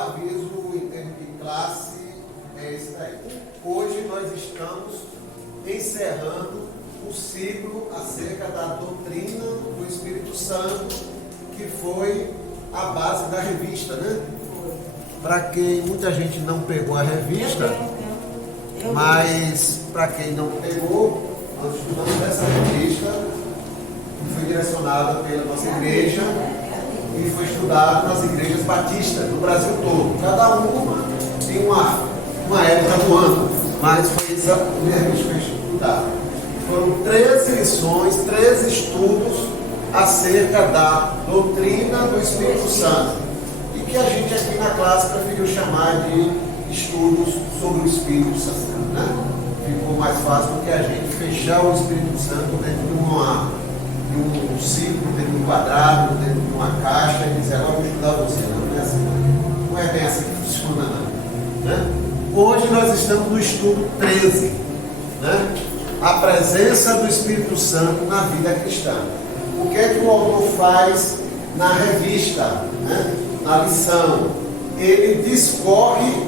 aviso em termos de classe é esse daí. Hoje nós estamos encerrando o ciclo acerca da doutrina do Espírito Santo, que foi a base da revista, né? Para quem, muita gente não pegou a revista, mas para quem não pegou, nós estudamos essa revista, que foi direcionada pela nossa igreja e foi estudada nas igrejas batistas do Brasil todo. Cada uma tem uma época do ano, mas foi essa revista que foi estudada. Foram 13 lições, 13 estudos acerca da doutrina do Espírito Santo, e que a gente aqui na classe preferiu chamar de estudos sobre o Espírito Santo, né? Ficou mais fácil do que a gente fechar o Espírito Santo dentro de um círculo, dentro de um quadrado, dentro de uma caixa e dizer, agora vou estudar você. Não é assim, não é bem assim que funciona, não, né? Hoje nós estamos no estudo 13, né? A presença do Espírito Santo na vida cristã. O que é que o autor faz na revista, né? Na lição? Ele discorre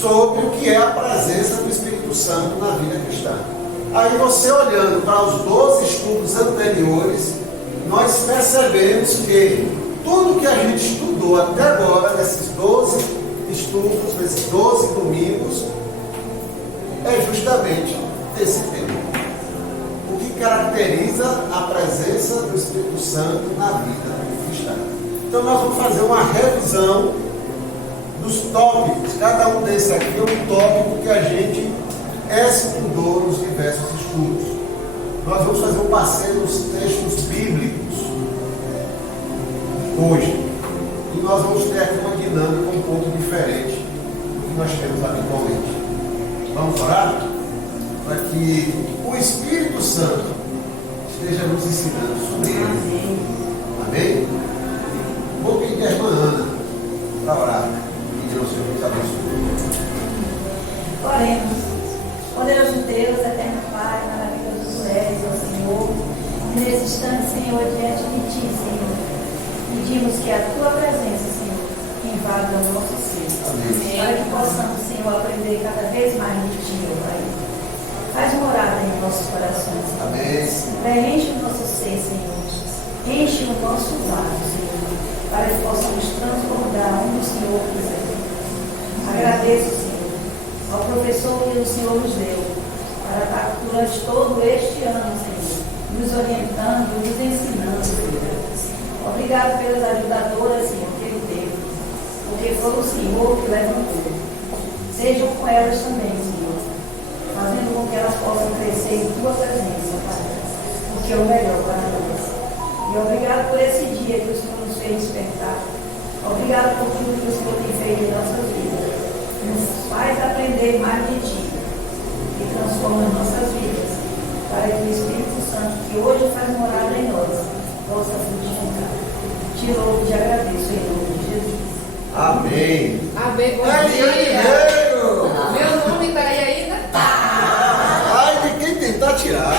sobre o que é a presença do Espírito Santo na vida cristã. Aí você olhando para os 12 estudos anteriores, nós percebemos que tudo que a gente estudou até agora, nesses 12 estudos, nesses 12 domingos, é justamente esse tema. O que caracteriza a presença do Espírito Santo na vida cristã. Então nós vamos fazer uma revisão dos tópicos. Cada um desses aqui é um tópico que a gente estudou nos diversos estudos. Nós vamos fazer um passeio nos textos bíblicos hoje. E nós vamos ter aqui uma dinâmica um pouco diferente do que nós temos habitualmente. Vamos orar? Para que o Espírito Santo esteja nos ensinando sobre ele. Amém? Vou pedir a irmã Ana para orar. Pedir ao Senhor que nos abençoe. Oremos. Poderoso Deus, eterno Pai, maravilhoso és, ó Senhor. Nesse instante, Senhor, diante de Ti, Senhor, pedimos que a Tua presença, Senhor, invada o nosso ser. Amém. Para que possamos, Senhor, aprender cada vez mais de Ti, ó Pai. Faz morada em nossos corações, Senhor. Amém. Preenche o nosso ser, Senhor. Enche o nosso lado, Senhor, para que possamos transbordar onde o Senhor quiser. Agradeço, Senhor, ao professor que o Senhor nos deu, para estar durante todo este ano, Senhor, nos orientando, nos ensinando, Senhor. Obrigado pelas ajudadoras, Senhor, que Ele teve, porque foi o Senhor que levantou. Sejam com elas também, Senhor, fazendo com que elas possam crescer em Tua presença, Pai, porque é o melhor para nós. E obrigado por esse dia que o Senhor nos fez despertar. Obrigado por tudo que o Senhor tem feito em nossas vidas. Nos faz aprender mais de Ti e transforma nossas vidas, para que o Espírito Santo, que hoje faz morada em nós, possa frutificar. Te louvo e te agradeço em nome de Jesus. Amém. Amém, bom dia. Meu nome tá aí ainda? Ai, de quem tentar tirar.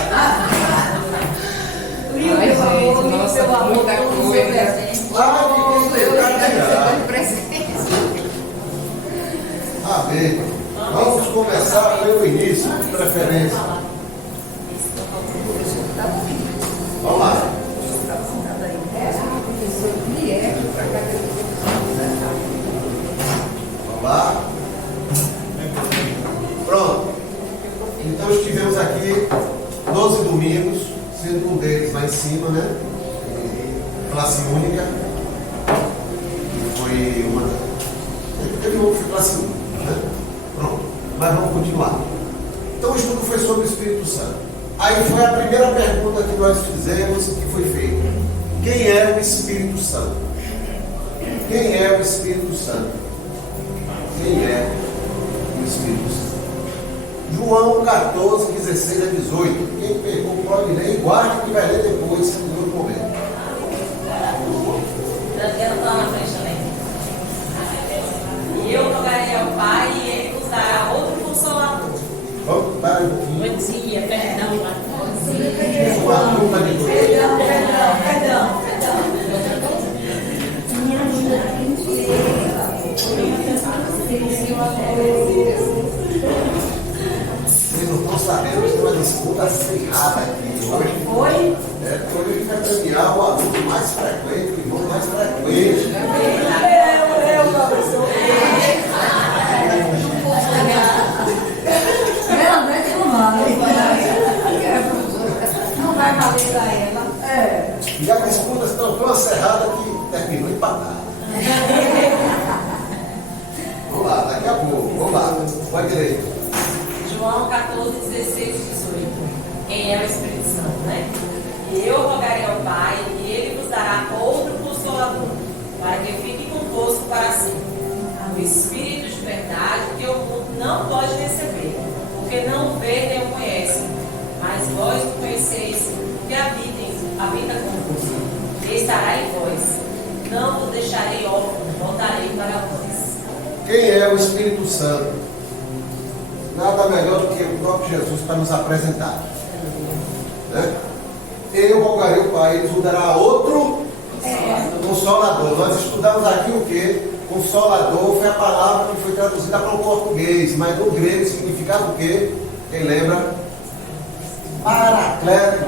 Meu amor, nossa, meu amor, muita todo o seu coisa. presente. Ai, de quem tentar tirar. Presente. Amém. Vamos começar pelo início, de preferência. Vamos lá. Vamos lá. Pronto. Então estivemos aqui 12 domingos, sendo um deles lá em cima, né? Classe única. Foi uma. Teve um que foi classe única, né? Pronto. Mas vamos continuar. Então o estudo foi sobre o Espírito Santo. Aí foi a primeira pergunta que nós fizemos, que foi feita. Quem é o Espírito Santo? Quem é o Espírito Santo? Quem é o Espírito Santo? João 14, 16 a 18. Quem pegou pode ler e guarde que vai ler depois, em outro momento. Eu estou na frente também. E eu rogarei ao Pai e Ele nos dará outro consolador. Vamos parar um pouquinho. Bom dia, perdão. Uma turma de dois. Perdão. Vocês não estão sabendo, mas tem uma disputa acirrada aqui hoje. Foi? Hoje a gente vai premiar o aluno mais frequente, o irmão mais frequente. Eu, professor. Realmente não vai. Não vai valer para ela. E as disputas estão tão acirradas que terminou empatado. Vamos lá, daqui a pouco. Vamos lá, vai direito. João 14, 16, 18. Quem é o Espírito Santo, né? E eu rogarei ao Pai, e Ele vos dará outro Consolador, para que fique convosco para sempre. O Espírito de verdade que o mundo não pode receber, porque não vê nem o conhece. Mas vós o conheceis, que habita convosco, e estará em vós. Não vos deixarei órfãos, voltarei para vós. Quem é o Espírito Santo? Nada melhor do que o próprio Jesus para nos apresentar. Né? Eu rogarei o Pai, Ele vos dará outro Consolador. Nós estudamos aqui o quê? Consolador foi a palavra que foi traduzida para o português, mas no grego significava o quê? Quem lembra? Paracleto.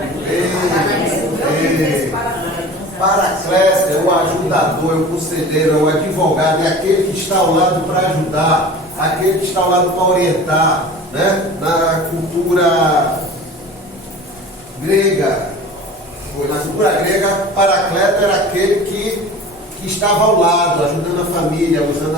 Paracleto é o ajudador, é o conselheiro, é o advogado, é aquele que está ao lado para ajudar, aquele que está ao lado para orientar. Né? Na cultura grega, Paracleto era aquele que estava ao lado, ajudando a família, usando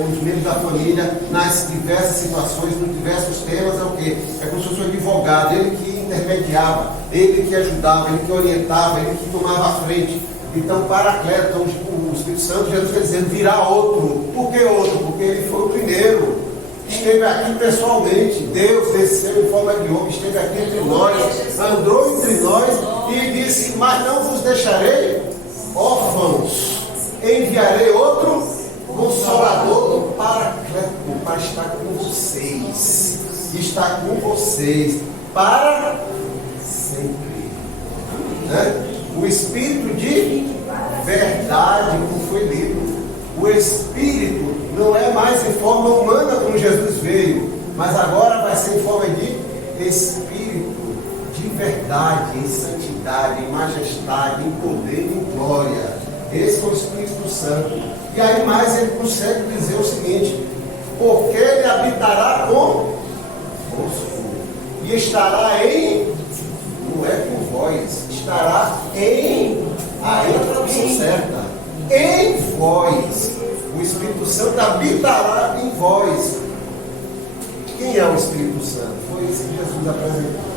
os membros da família nas diversas situações, nos diversos temas. É o quê? É como se fosse um advogado, ele que intermediava, ele que ajudava, ele que orientava, ele que tomava a frente. Então, Paracleto, o Espírito Santo, Jesus está dizendo, virá outro. Por que outro? Porque ele foi o primeiro. Esteve aqui pessoalmente. Deus desceu em forma de homem, esteve aqui entre nós, andou entre nós e disse, mas não vos deixarei órfãos, enviarei outro Consolador, Paracleto, para estar com vocês. Está com vocês para sempre. Né? O Espírito de verdade, como foi lido. O Espírito não é mais em forma humana como Jesus veio, mas agora vai ser em forma de Espírito de verdade, em santidade, em majestade, em poder, em glória. Esse é o Espírito Santo. E aí mais ele consegue dizer o seguinte: porque ele habitará convosco e estará em, não é com vós, estará em, aí é a tradução certa, em vós. O Espírito Santo habitará em vós. Quem é o Espírito Santo? Foi isso que Jesus apresentou.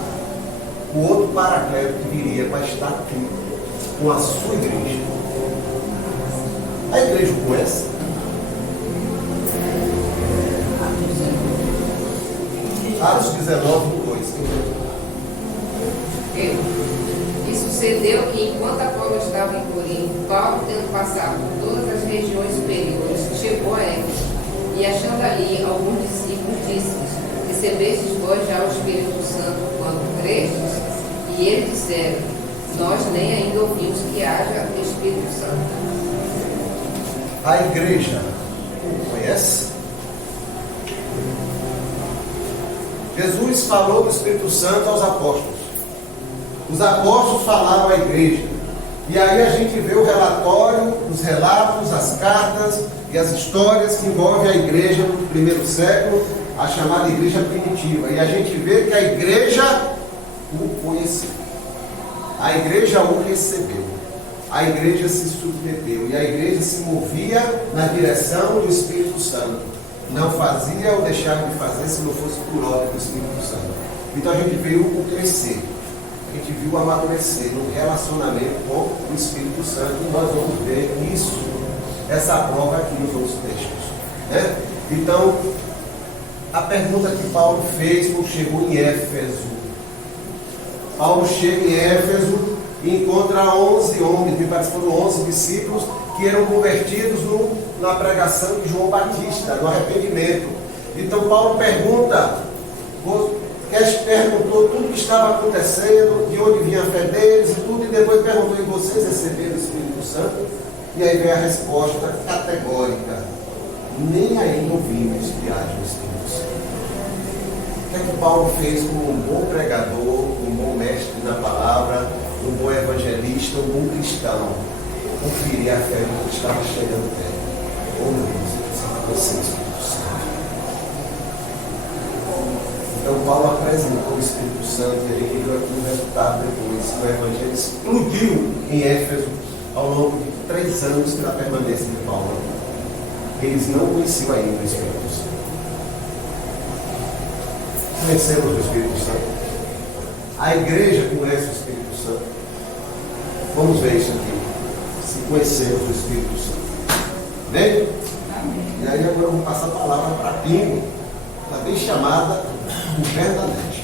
O outro Paracleto que viria para estar aqui com a sua igreja. A igreja o conhece? Atos 19, 2. E sucedeu que, enquanto Apolo estava em Corinto, Paulo, tendo passado por todas as regiões superiores, chegou a Éfeso, e achando ali alguns discípulos, disse-lhes: recebestes vós já o Espírito Santo quando crestes? E eles disseram: nós nem ainda ouvimos que haja Espírito Santo. A igreja conhece? Jesus falou do Espírito Santo aos apóstolos. Os apóstolos falaram à igreja. E aí a gente vê o relatório, os relatos, as cartas e as histórias que envolvem a igreja no primeiro século, a chamada igreja primitiva. E a gente vê que a igreja o conheceu. A igreja o recebeu. A igreja se submeteu. E a igreja se movia na direção do Espírito Santo. Não fazia ou deixava de fazer se não fosse por ordem do Espírito Santo. Então a gente veio o crescer. A gente viu o amadurecer no relacionamento com o Espírito Santo. E nós vamos ver isso, essa prova aqui nos outros textos. Né? Então, a pergunta que Paulo fez quando chegou em Éfeso. Paulo chega em Éfeso e encontra 11 homens, me parece que foram 11 discípulos que eram convertidos na pregação de João Batista, no arrependimento. Então Paulo perguntou tudo o que estava acontecendo, de onde vinha a fé deles e tudo, e depois perguntou: e vocês receberam o Espírito Santo? E aí vem a resposta categórica: nem ainda ouvimos viagem do Espírito Santo. O que é que Paulo fez como um bom pregador, um bom mestre na palavra, um bom evangelista, um bom cristão? Conferir a fé do que estava chegando perto. Oh meu Deus, você, Espírito Santo. Então Paulo apresentou o Espírito Santo e ele viu aqui o resultado depois. O evangelho explodiu em Éfeso ao longo de 3 anos pela permanência de Paulo. Eles não conheciam ainda o Espírito Santo. Conhecemos o Espírito Santo. A igreja conhece o Espírito Santo. Vamos ver isso aqui. Se conhecemos o Espírito Santo. Amém? E aí agora eu vou passar a palavra para Pingo, também chamada Governo da Net.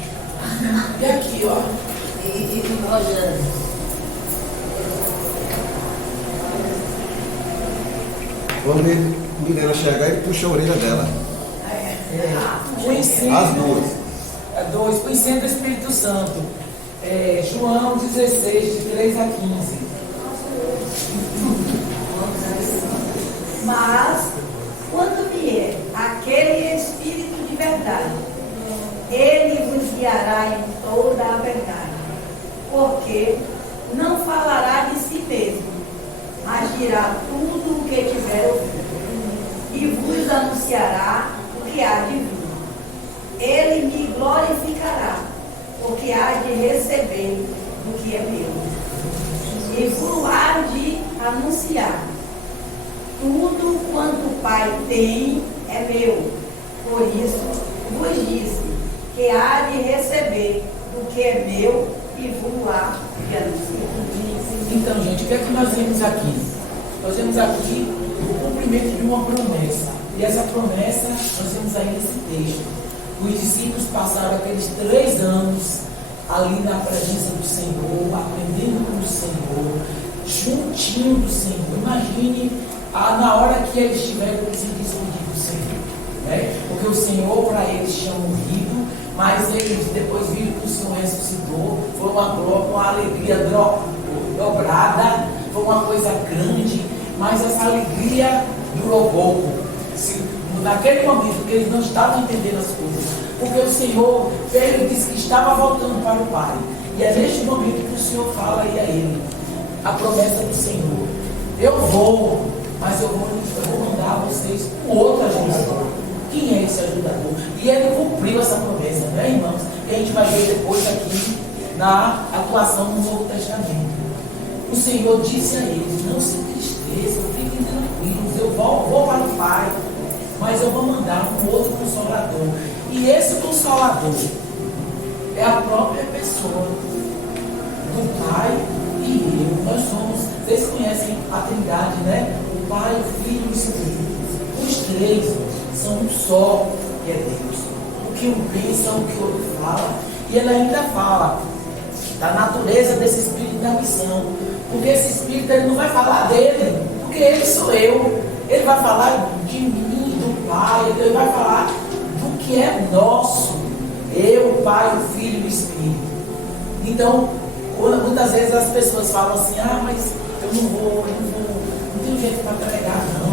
E aqui, ó. Rogério. Quando ele, Milena chegar, ele puxa a orelha dela. O ensino, As duas. O ensino do Espírito Santo. João 16, de 3 a 15. Mas, quando vier aquele Espírito de verdade, ele vos guiará em toda a verdade, porque não falará de si mesmo, mas dirá tudo o que tiver ouvido, e vos anunciará o que há de vir. Ele me glorificará, porque há de receber do que é meu, e vos há de anunciar. Tudo quanto o Pai tem é meu. Por isso vos disse que há de receber do que é meu e vos há de anunciar. Então, gente, o que é que nós vemos aqui? Nós vemos aqui o cumprimento de uma promessa. E essa promessa nós vemos aí nesse texto. Os discípulos passaram aqueles 3 anos ali na presença do Senhor, aprendendo com o Senhor, juntinho do Senhor. Imagine na hora que eles tiveram que se despedir do Senhor, né? Porque o Senhor para eles tinha morrido, mas eles depois viram que o Senhor ressuscitou. Foi uma alegria dobrada, foi uma coisa grande, mas essa alegria durou pouco. Naquele momento que eles não estavam entendendo as coisas, porque o Senhor veio e disse que estava voltando para o Pai, e é neste momento que o Senhor fala aí a ele a promessa do Senhor: eu vou, mas eu vou mandar a vocês um outro ajudador. Quem é esse ajudador? E ele cumpriu essa promessa, né, irmãos? E a gente vai ver depois aqui na atuação no Novo Testamento. O Senhor disse a eles: não se entristeçam, fiquem tranquilos, eu vou para o Pai, mas eu vou mandar um outro Consolador. E esse Consolador é a própria pessoa do Pai e eu. Nós somos, vocês conhecem a Trindade, né? O Pai, o Filho e o Espírito. Os 3 são um só, que é Deus. O que um pensa, o que o outro fala. E ele ainda fala da natureza desse Espírito da missão. Porque esse Espírito ele não vai falar dele, porque ele sou eu. Ele vai falar de mim, do Pai, ele vai falar do que é nosso. Eu, o Pai, o Filho e o Espírito. Então, muitas vezes as pessoas falam assim: mas eu não tenho jeito para pregar, não.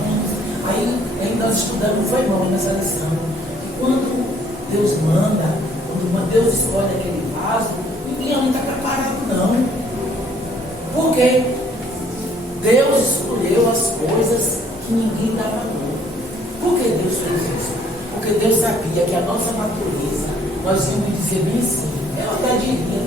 Aí nós estudamos, foi bom nessa lição, que quando Deus manda, quando Deus escolhe aquele vaso, ninguém ainda está preparado, não. Porque Deus escolheu as coisas que ninguém dava valor. Por que Deus fez isso? Porque Deus sabia que a nossa natureza, nós íamos dizer bem assim, eu até diria,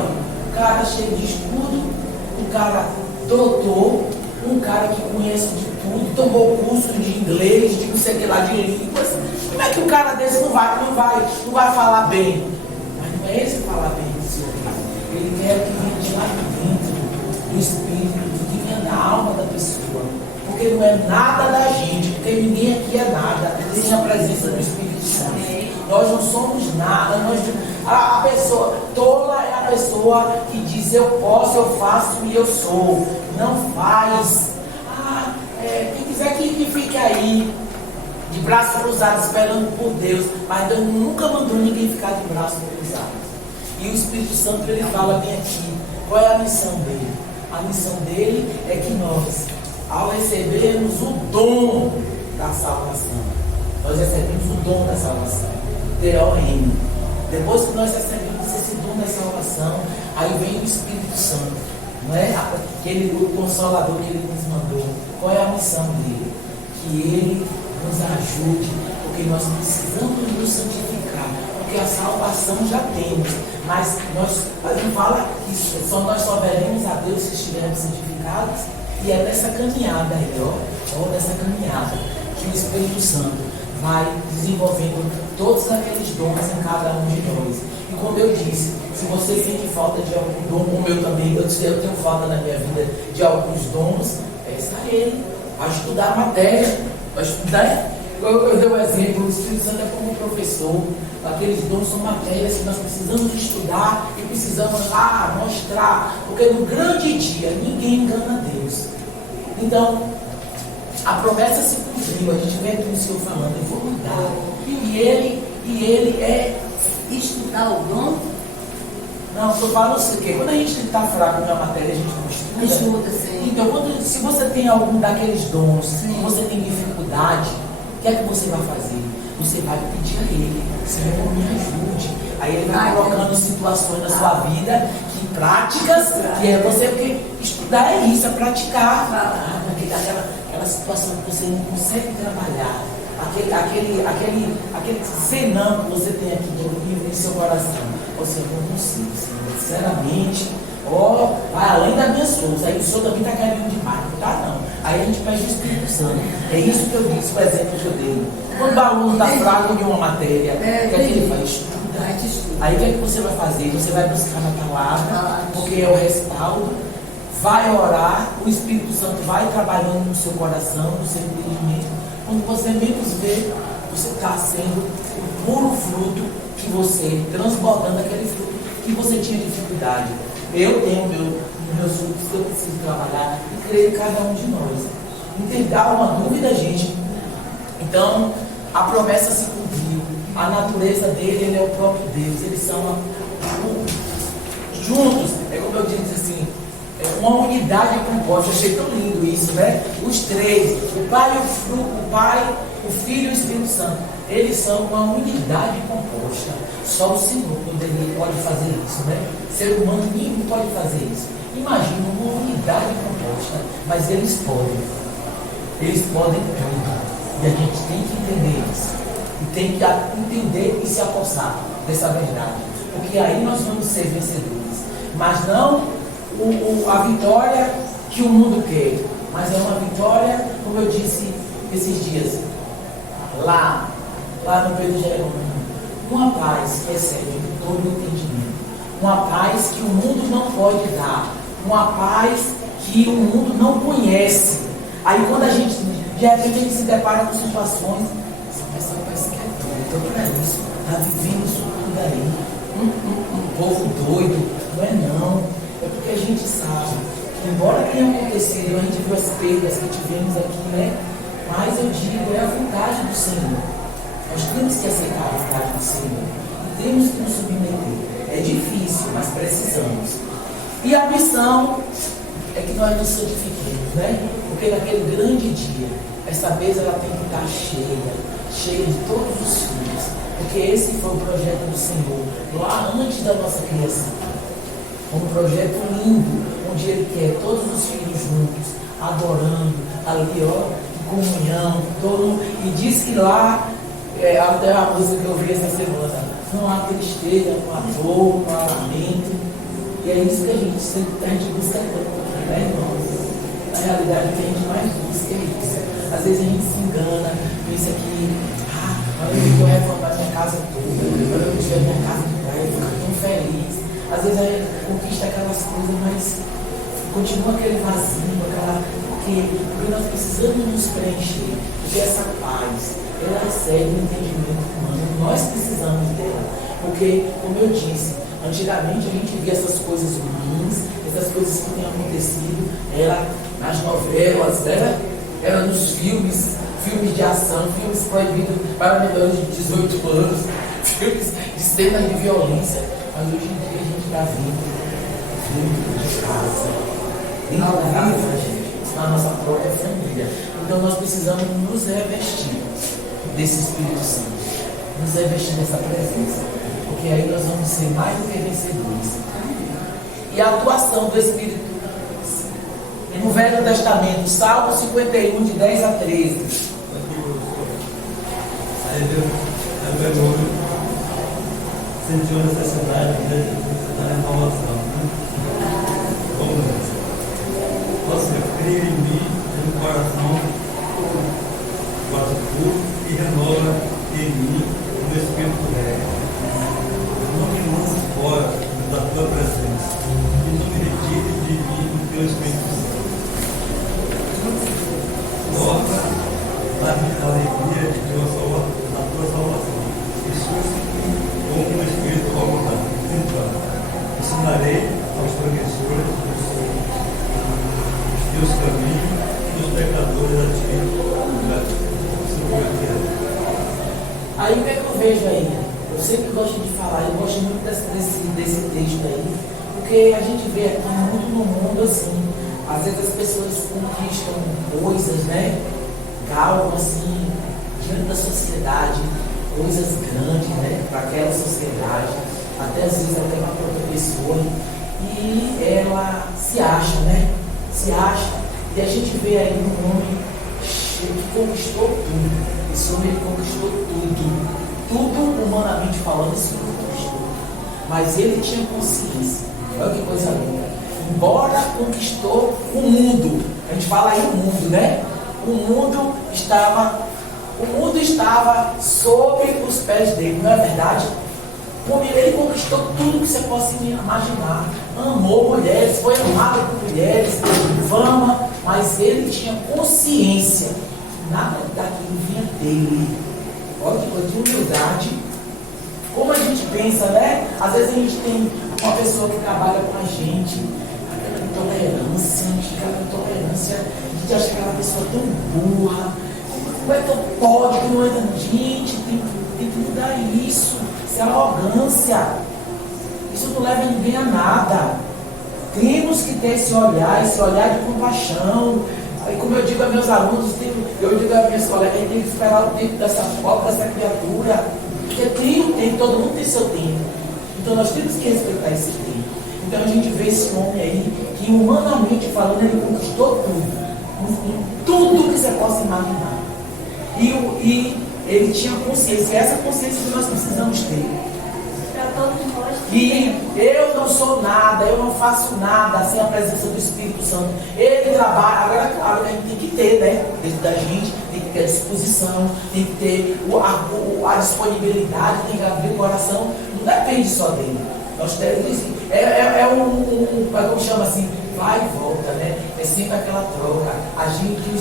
um cara cheio de estudo, um cara doutor, um cara que conhece de tudo, tomou curso de inglês, de não sei o que lá, de línguas. Como é que um cara desse não vai falar bem? Mas não é esse falar bem do Senhor. Ele quer que venha de lá de dentro do espírito, que venha da alma da pessoa. Porque não é nada da gente, porque ninguém aqui é nada sem a presença do Espírito Santo. Nós não somos nada. A pessoa tola é a pessoa que diz: eu posso, eu faço e eu sou. Não faz. Quem quiser que fique aí de braço cruzado esperando por Deus, mas Deus nunca mandou ninguém ficar de braço cruzado. E o Espírito Santo ele fala bem aqui qual é a missão dele. A missão dele é que nós, ao recebermos o dom da salvação. Nós recebemos o dom da salvação, D-O-N. Depois que nós recebemos esse dom da salvação, aí vem o Espírito Santo, não é? O Consolador que Ele nos mandou. Qual é a missão dele? Que Ele nos ajude, porque nós precisamos nos santificar, porque a salvação já temos, mas não fala que nós só veremos a Deus se estivermos santificados, e é nessa caminhada aí, nessa caminhada que o Espírito Santo vai desenvolvendo todos aqueles dons em cada um de nós. E como eu disse, se você sente falta de algum dom, como eu também, eu tenho falta na minha vida de alguns dons, peça a Ele, vai estudar a matéria, vai estudar. Eu dei um exemplo, o Espírito Santo é como professor, aqueles dons são matérias que nós precisamos estudar e precisamos mostrar, porque no grande dia ninguém engana Deus. Então, a promessa se cumpriu, a gente vê aqui o Senhor falando, eu vou mudar. E ele é Estudar o dom? Não, eu falo o quê? Quando a gente está fraco na matéria, a gente não estuda. Estuda, sim. Então, se você tem algum daqueles dons, se você tem dificuldade, o que é que você vai fazer? Você vai pedir a Ele, Senhor, me ajude. Aí Ele vai colocando situações na sua vida, práticas, que é você, porque estudar é isso, é praticar. Aquela situação que você não consegue trabalhar, aquele senão que você tem aqui dormindo em seu coração. Você não consigo, Senhor, sinceramente, vai além das minhas forças. Aí o Senhor também está querendo demais, não está não. Aí a gente pede o Espírito Santo. É isso que eu disse, o exemplo que eu dei. Quando o aluno está fraco de uma matéria, o que é que ele faz? Estuda. Aí o que é que você vai fazer? Você vai buscar na palavra, porque é o respaldo, vai orar, o Espírito Santo vai trabalhando no seu coração, no seu entendimento. Quando você menos vê, você está sendo o puro fruto que você, transbordando aquele fruto que você tinha dificuldade. Eu tenho meus frutos que eu preciso trabalhar e creio em cada um de nós. Entender uma dúvida, gente. Então, a promessa se cumpriu. A natureza dele, ele é o próprio Deus. Eles são juntos, é como eu disse assim, é uma unidade composta. Eu achei tão lindo isso, né? Os três, o Pai, o Filho e o Espírito Santo, eles são uma unidade composta. Só o Senhor pode fazer isso, né? Ser humano nenhum pode fazer isso. Imagina uma unidade composta, mas eles podem. Eles podem tudo. E a gente tem que entender isso. E tem que entender e se apossar dessa verdade. Porque aí nós vamos ser vencedores. Mas não a vitória que o mundo quer. Mas é uma vitória, como eu disse esses dias, lá no Pedro de Jerônimo, uma paz que excede todo o entendimento. Uma paz que o mundo não pode dar. Uma paz que o mundo não conhece. Aí quando a gente, de repente, a gente se depara com situações, essa paz que é doida, para isso, está vivendo isso tudo aí. Um povo doido, não é não. É porque a gente sabe que, embora tenha acontecido, a gente viu as perdas que tivemos aqui, né? Mas eu digo, é a vontade do Senhor. Nós temos que aceitar a vontade do Senhor. E temos que nos submeter. É difícil, mas precisamos. E a missão é que nós nos santifiquemos, né? Porque naquele grande dia, essa mesa ela tem que estar cheia de todos os filhos. Porque esse foi o projeto do Senhor, lá antes da nossa criação. Um projeto lindo, onde Ele quer todos os filhos juntos, adorando, ali, em comunhão, e diz que lá, até a música que eu vi essa semana, não há tristeza, não há dor, não há lamento. E é isso que a gente busca tanto, né, irmãos? Na realidade, o que a gente mais busca é isso. Às vezes a gente se engana, pensa que, eu vou reformar minha casa toda, quando eu tiver minha casa de praia, eu vou ficar tão feliz. Às vezes a gente conquista aquelas coisas, mas continua aquele vazio, porque nós precisamos nos preencher, porque essa paz, ela excede o entendimento humano, nós precisamos dela, porque, como eu disse, antigamente a gente via essas coisas ruins, essas coisas que têm acontecido, era nas novelas, era nos filmes de ação, filmes proibidos para menores de 18 anos, filmes de cenas de violência, mas hoje em dia a gente está vendo filme de casa, dentro da casa da gente, na nossa própria família. Então nós precisamos nos revestir desse Espírito Santo, nos revestir dessa presença, porque aí nós vamos ser mais do que vencedores. E a atuação do Espírito no Velho Testamento, Salmo 51, de 10 a 13. Aí eu senti uma necessidade da renovação. Vamos ver. Você cria em mim, no coração, puro e renova em mim o meu espírito reto. Não me lance fora da tua presença e não me retire de mim o teu Espírito Santo. Volta a alegria de tua salvação. Jesus, com o Espírito voluntário. Então, ensinarei aos transgressores os teus caminhos e os pecadores a ti. Aí o que é que eu vejo aí? Eu sempre gosto de falar, eu gosto muito desse texto aí, porque a gente vê aqui muito no mundo assim, às vezes as pessoas conquistam coisas, né? Galgam assim, diante da sociedade, coisas grandes, né? Para aquela sociedade, até às vezes até para outra pessoa, e ela se acha, né? Se acha, e a gente vê aí um homem que conquistou tudo. Esse homem ele conquistou tudo humanamente falando, esse homem conquistou. Mas ele tinha consciência. Olha que coisa linda. Embora conquistou o mundo, a gente fala aí o mundo, né? O mundo estava sobre os pés dele, não é verdade? Ele conquistou tudo que você possa imaginar. Amou mulheres, foi amado por mulheres, fama, mas ele tinha consciência. Nada daquilo vinha dele. Olha que coisa de humildade. Como a gente pensa, né? Às vezes a gente tem uma pessoa que trabalha com a gente, aquela intolerância, a gente acha aquela pessoa tão burra. Como é que pode? Como é que gente tem que mudar isso? Isso é arrogância. Isso não leva ninguém a nada. Temos que ter esse olhar de compaixão. Aí, como eu digo a meus alunos, eu digo a minhas colegas, tem que esperar o tempo dessa pobre, dessa criatura. Porque tem o tempo, todo mundo tem seu tempo. Então nós temos que respeitar esse tempo. Então a gente vê esse homem aí, que humanamente falando, ele conquistou tudo. Tudo que você possa imaginar. E ele tinha consciência, essa consciência que nós precisamos ter. Para todos nós. Que eu não sou nada, eu não faço nada sem a presença do Espírito Santo. Ele trabalha, agora claro, a gente tem que ter, né? Dentro da gente, tem que ter a disposição, tem que ter a disponibilidade, tem que abrir o coração. Não depende só dele. Nós temos, como chama assim, vai e volta, né? É sempre aquela troca, a gente e o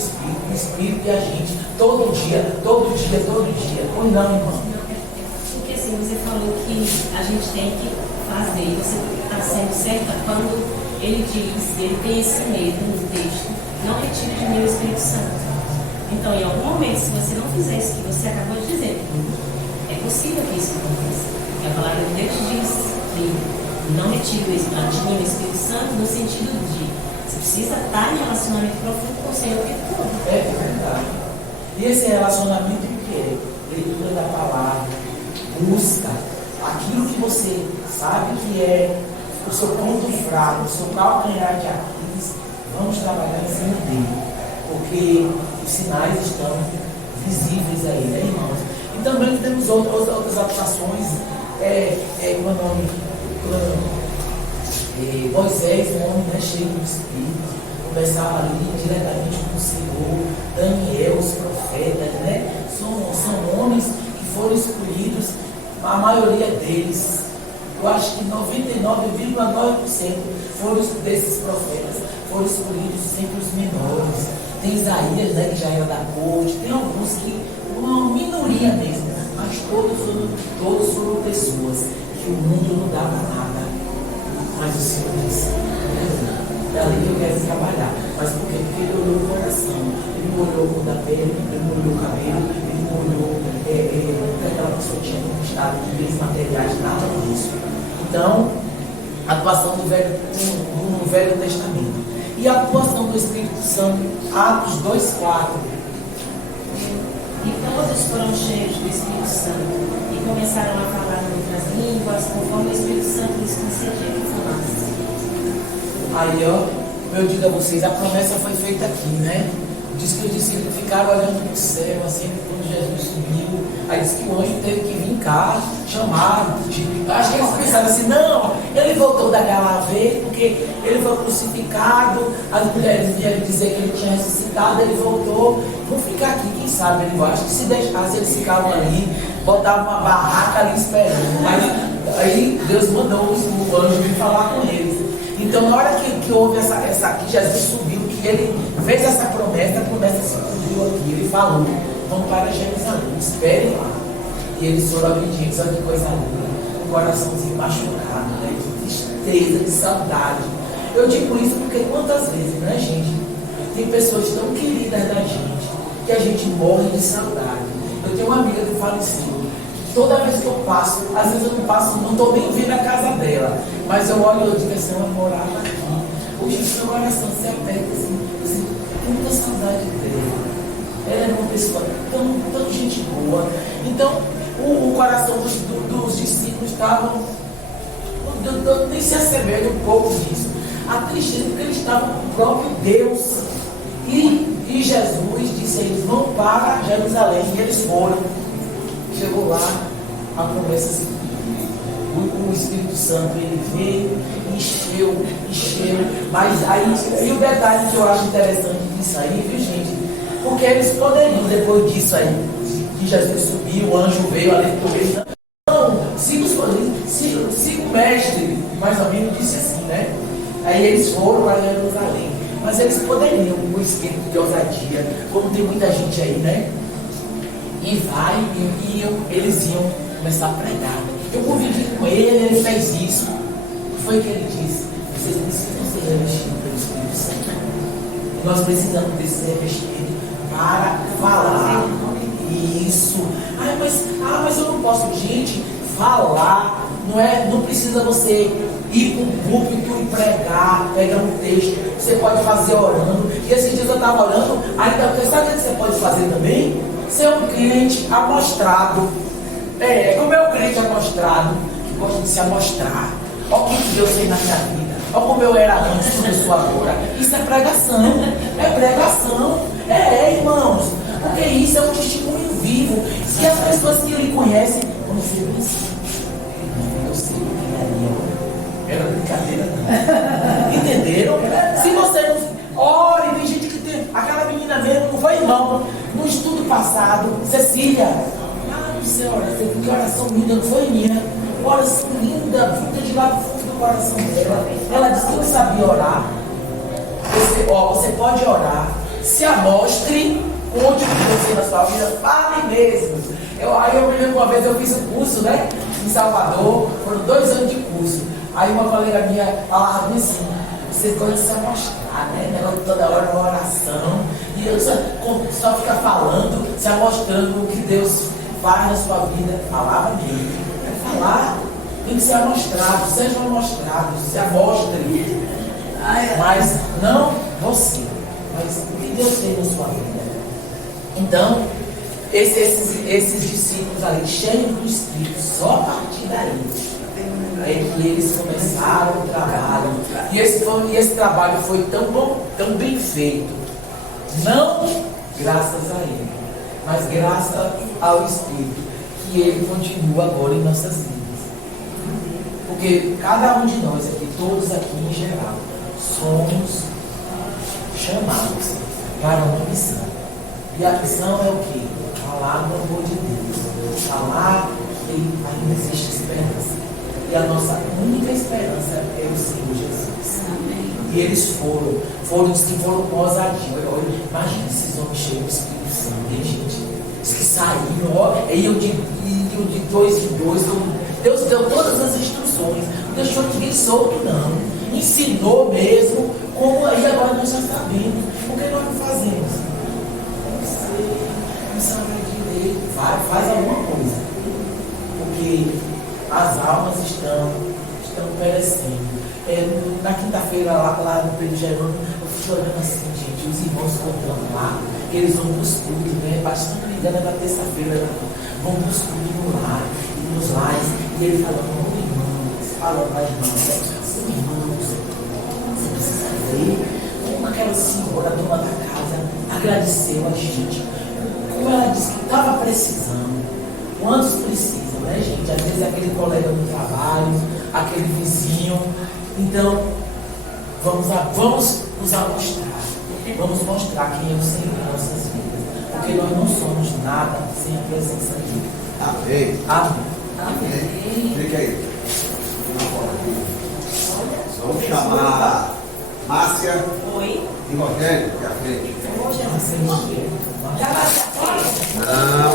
Espírito e a gente, todo dia. Ou não, irmão? Porque assim, você falou que a gente tem que fazer, você está sendo certa quando ele diz, ele tem esse medo no texto, não retire de mim o Espírito Santo. Então, em algum momento, se você não fizer isso que você acabou de dizer, é possível que isso aconteça. E a palavra de Deus diz que não retire de mim o Espírito Santo no sentido de você precisa estar em relacionamento profundo com o Senhor o tempo todo. É verdade. E esse relacionamento o que é? Leitura da palavra, busca aquilo que você sabe que é o seu ponto fraco, o seu calcanhar de Aquiles. Vamos trabalhar em cima dele, porque os sinais estão visíveis aí, né, irmãos? E também temos outras aplicações. Como é o nome? Moisés, um homem, né, cheio do Espírito, conversava ali diretamente com o Senhor. Daniel, os profetas, né? São homens que foram escolhidos, a maioria deles, eu acho que 99,9% desses profetas foram escolhidos sempre os menores. Tem Isaías, né, que já era da corte, tem alguns que, uma minoria mesmo, mas todos foram pessoas que o mundo não dava nada. Mas o Senhor disse, é ali que eu quero trabalhar. Mas por quê? Porque ele olhou o coração, ele olhou o da pele, ele olhou o cabelo, ele olhou o que aquela pessoa tinha conquistado, de bens materiais, nada disso. Então, a atuação no Velho Testamento. E a atuação do Espírito Santo, Atos 2,4. todos foram cheios do Espírito Santo e começaram a falar em outras línguas, conforme o Espírito Santo lhes concedia que falassem. Aí, ó, eu digo a vocês, a promessa foi feita aqui, né? Diz que os discípulos ficaram olhando para o céu, assim, quando Jesus subiu. Aí diz que o anjo teve que vir cá, chamar. Acho que eles pensaram assim, não, ele voltou da Galileia, porque ele foi crucificado, as mulheres vieram dizer que ele tinha ressuscitado, ele voltou. Vou ficar aqui, quem sabe, ele acho que se deixasse, eles ficavam ali, botavam uma barraca ali esperando. Mas aí Deus mandou o anjo vir falar com eles. Então, na hora que houve que Jesus subiu, que ele fez essa promessa, a promessa se cumpriu aqui. Ele falou, vão para Jerusalém, esperem lá. E eles foram obedientes, olha que coisa linda. Um coraçãozinho machucado, né? De tristeza, de saudade. Eu digo isso porque quantas vezes, né, gente? Tem pessoas tão queridas da gente, que a gente morre de saudade. Eu tenho uma amiga que faleceu. Toda vez que eu passo, às vezes eu não passo, não estou nem vendo a casa dela, mas eu olho e eu digo assim, ela morava aqui. Hoje o seu coração se aperta assim, muita saudade dela. Ela era uma pessoa tão gente boa. Então, o coração dos discípulos estavam nem se acervendo um pouco disso. A tristeza porque eles estavam com o próprio Deus. E Jesus disse a eles, vão para Jerusalém. E eles foram. Chegou lá, a promessa se cumpriu. O Espírito Santo, ele veio, encheu, mas aí o detalhe que eu acho interessante disso aí, viu, gente? Porque eles poderiam, depois disso aí, que Jesus subiu, o anjo veio, alertou eles, não, siga o mestre, mais ou menos disse assim, né? Aí eles foram para Jerusalém, mas eles poderiam, com espírito de ousadia, como tem muita gente aí, né? Eles iam começar a pregar. Eu convivi com ele fez isso. O que foi que ele disse? Vocês precisam ser revestidos pelo Espírito Santo. E nós precisamos desse revestimento para falar. Isso. Mas eu não posso. Gente, falar não precisa você ir para um púlpito e pregar, pegar um texto. Você pode fazer orando. E esses dias eu estava orando, sabe o que você pode fazer também? Ser um crente amostrado. Como é um crente amostrado, que gosta de se amostrar. Olha o que Deus fez na minha vida. Olha como eu era antes, como eu sou agora. Isso é pregação. É pregação. Irmãos. Porque isso é um testemunho vivo. E as pessoas que lhe conhecem vão ser assim. Eu sei o que era brincadeira, não. Entenderam? Se você não ore, tem gente que tem. Aquela menina mesmo, não foi irmão. No estudo passado, Cecília, Senhora, que oração linda, não foi minha. Oração linda, vinda de lá do fundo do coração dela. Ela disse que não sabia orar. Você pode orar, se amostre, conte o que você na sua vida, fale mesmo. Aí eu me lembro uma vez, eu fiz um curso, né, em Salvador, foram 2 anos de curso. Aí uma colega minha falava assim, você pode se amostrar, né? Ela toda hora uma oração, e eu só fica falando, se amostrando o que Deus faz na sua vida. Falava mesmo. É falar, tem que ser amostrado, seja amostrado, se amostre. Mas não você, mas o que Deus fez na sua vida. Então, esses discípulos ali, cheios do Espírito, só a partir daí. Aí que eles começaram o trabalho. E esse trabalho foi tão bom, tão bem feito. Não graças a ele, mas graças ao Espírito, que ele continua agora em nossas vidas. Porque cada um de nós aqui, todos aqui em geral, somos chamados para uma missão. E a missão é o quê? Falar do amor de Deus. Falar que ainda existe esperança. E a nossa única esperança é o Senhor Jesus. Amém. E eles foram os que foram com ousadia. Imagina esses homens cheios do Espírito Santo, hein, gente? Os que saíram, iam de 2 em 2. Deus deu todas as instruções. Não deixou ninguém solto, não. Ensinou mesmo, como aí agora nós já sabemos. Por que nós não fazemos? Não sei, não sabe direito. Faz alguma coisa. Porque as almas estão perecendo. Na quinta-feira, lá no Pedro Jerônimo, eu fui olhando assim, gente, os irmãos contando lá, eles vão para os cultos, né? Bastante me engano, na terça-feira, vamos nos lar, nos lares, e ele falando, irmãos, falando para as irmãos, você precisa ver como aquela senhora, dona da casa, agradeceu a gente, como ela disse que estava precisando, quantos precisam, né, gente? Às vezes aquele colega do trabalho, aquele vizinho. Então, vamos nos amostrar, vamos mostrar quem é o Senhor em nossas vidas, porque nós não somos nada sem a presença dele. Amém. Amém. Amém. Fica aí. Vamos chamar Márcia Oi. e Rogério aqui à frente. Não.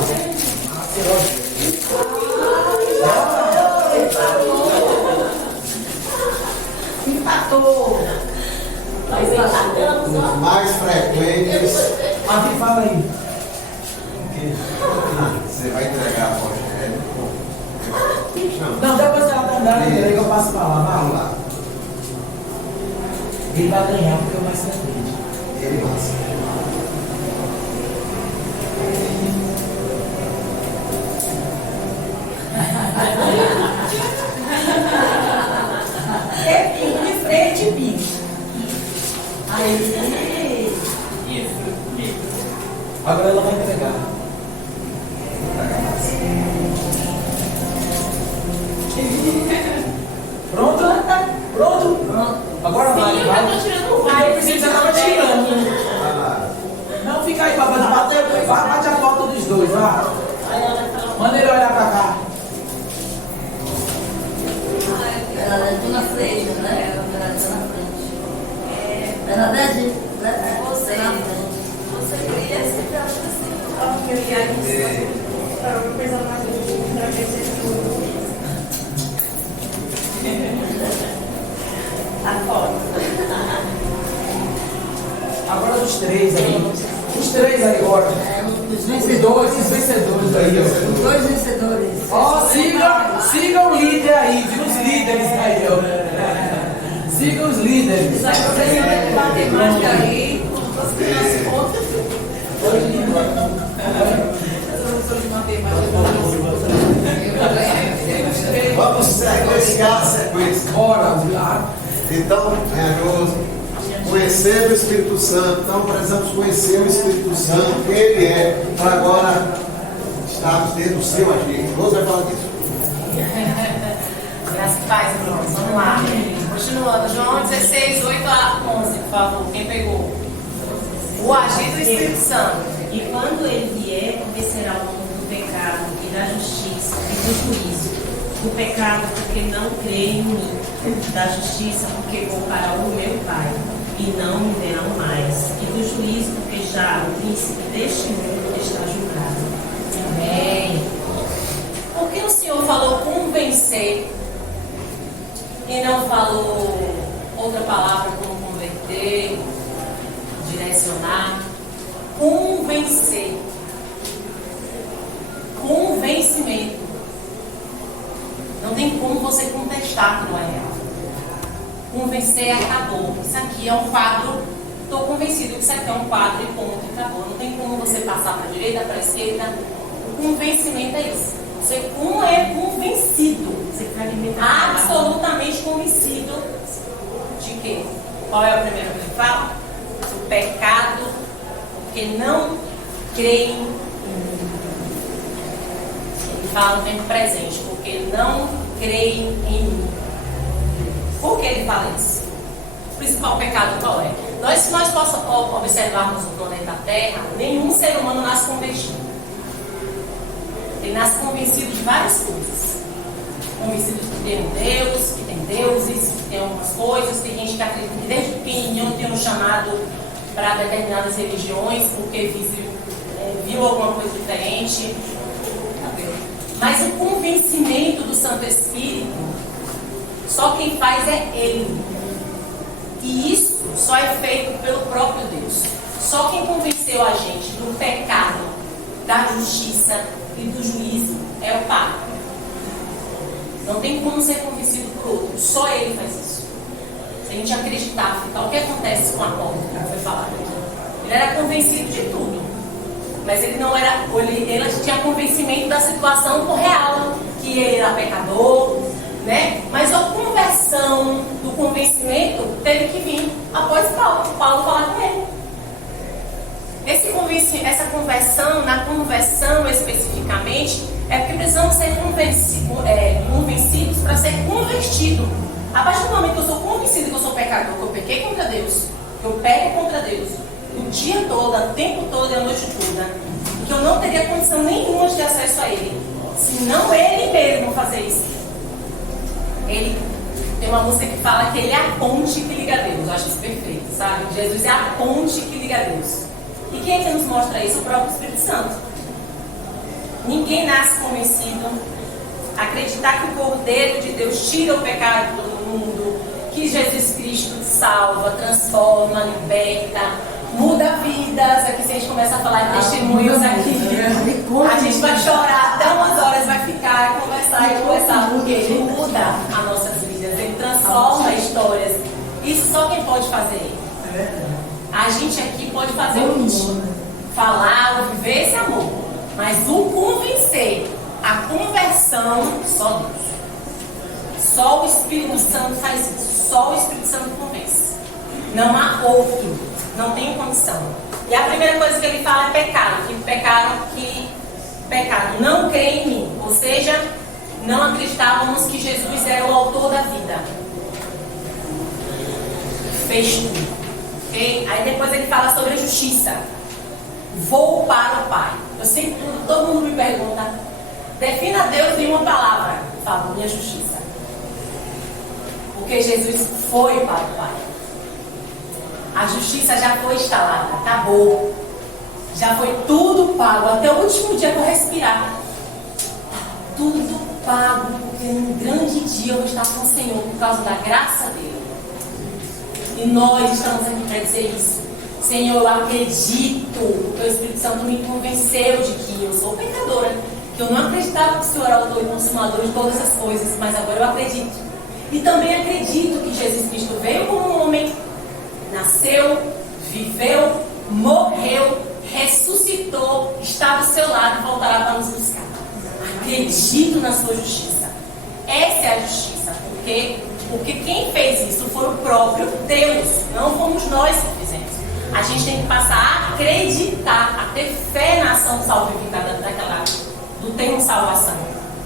Empatou. Os mais frequentes. Aqui, fala aí. Você vai entregar a Rogério. Não, depois que ela terminar, eu passo a palavra. Vamos lá. Ele vai ganhar porque eu mais frequente. Ele Márcia. De frente, bicho. Aí. Agora ela vai entregar. Pronto? Pronto? Agora vai. Sim, eu tô tirando o Aí precisa estar tirando. Vai lá. Não fica aí, papai. Bate a foto dos dois, vá. Manda ele olhar pra cá. Estou na frente, né? Estou na frente. Bernadette, você na frente. Você queria se tratar assim, eu ia dizer, para uma coisa mais a foto. Agora os três aí. Os três aí agora. Os vencedores aí. Os dois vencedores. Ó, sigam o líder aí, viu os líderes aí, ó. Sigam os líderes. Essa professora de matemática aí, as crianças contas. Vamos sequenciar a sequência. Bora, lá. Então, conhecer o Espírito Santo. Então, precisamos conhecer o Espírito Santo, quem ele é, para agora estarmos dentro do seu agente. Rose vai falar disso. Graças e paz, irmãos. Vamos lá. Continuando. João 16, 8 a 11, por favor. Quem pegou? O agir do Espírito Santo. E quando ele vier, convencerá o mundo do pecado e da justiça e do juízo. Do pecado, porque não crê em mim. Da justiça, porque vou para o meu Pai e não me verão mais. E do juízo, porque já o príncipe deste mundo está julgado. Amém. Por que o Senhor falou convencer e não falou outra palavra como converter, direcionar? Convencer. Convencimento. Não tem como você contestar que não é real. Convencer acabou. Isso aqui é um quadro. Estou convencido que isso aqui é um quadro e ponto, acabou. Não tem como você passar para a direita, para a esquerda. O convencimento é isso. Você é convencido. Você fragmenta Absolutamente convencido de quê? Qual é o primeiro que ele fala? Do pecado, porque não creem em mim. Ele fala no tempo presente, porque não creem em mim. Por que ele fala isso? O principal pecado qual é? Se nós observarmos o planeta Terra, nenhum ser humano nasce convertido. Ele nasce convencido de várias coisas. Convencido de que tem um Deus, que tem deuses, que tem algumas coisas. Tem gente que acredita que desde pequenininho tem um chamado para determinadas religiões, porque viu alguma coisa diferente. Mas o convencimento do Santo Espírito, só quem faz é Ele. E isso só é feito pelo próprio Deus. Só quem convenceu a gente do pecado, da justiça e do juízo é o Pai. Não tem como ser convencido por outro. Só Ele faz isso. Se a gente acreditar, então, o que acontece com Apolo, como foi falado aqui? Ele era convencido de tudo. mas ele não era, ele tinha convencimento da situação real, que ele era pecador, né? Mas a conversão do convencimento teve que vir após Paulo falar com ele. Essa conversão, na conversão especificamente, é porque precisamos ser convencidos para ser convertido. A partir do momento que eu sou convencido que eu sou pecador, que eu pequei contra Deus, que eu pego contra Deus o dia todo, o tempo todo e a noite toda, que eu não teria condição nenhuma de ter acesso a Ele, se não Ele mesmo fazer isso. Ele tem uma música que fala que Ele é a ponte que liga a Deus. Eu acho isso perfeito, sabe? Jesus é a ponte que liga a Deus. E quem é que nos mostra isso? O próprio Espírito Santo. Ninguém nasce convencido. Acreditar que o Cordeiro de Deus tira o pecado do mundo, que Jesus Cristo salva, transforma, liberta, muda vidas. Aqui, se a gente começa a falar de testemunhos aqui, a gente vai chorar até umas horas, vai ficar, conversar, porque Ele muda as nossas vidas, Ele transforma histórias. Isso só quem pode fazer. A gente aqui pode fazer o quê? Falar, viver esse amor. Mas o convencer, a conversão, só Deus. Só o Espírito Santo faz isso. Só o Espírito Santo convence. Não há outro. Não tem condição. E a primeira coisa que ele fala é pecado. Pecado. Não crê em mim. Ou seja, não acreditávamos que Jesus era o autor da vida. Fez tudo. Okay? Aí depois ele fala sobre a justiça. Vou para o Pai. Eu sempre, todo mundo me pergunta, defina Deus em uma palavra. Eu falo, minha justiça. Porque Jesus foi para o Pai. A justiça já foi instalada, acabou. Já foi tudo pago, até o último dia que eu respirar. Tudo pago, porque num grande dia eu vou estar com o Senhor por causa da graça dele. E nós estamos aqui para dizer isso. Senhor, eu acredito, porque o Espírito Santo me convenceu de que eu sou pecadora, que eu não acreditava que o Senhor era o autor e consumador de todas as coisas, mas agora eu acredito. E também acredito que Jesus Cristo veio como um homem, nasceu, viveu, morreu, ressuscitou, está do seu lado e voltará para nos buscar. Acredito na sua justiça. Essa é a justiça, porque quem fez isso foi o próprio Deus, não fomos nós que fizemos. A gente tem que passar a acreditar, a ter fé na ação salvífica do termo salvação,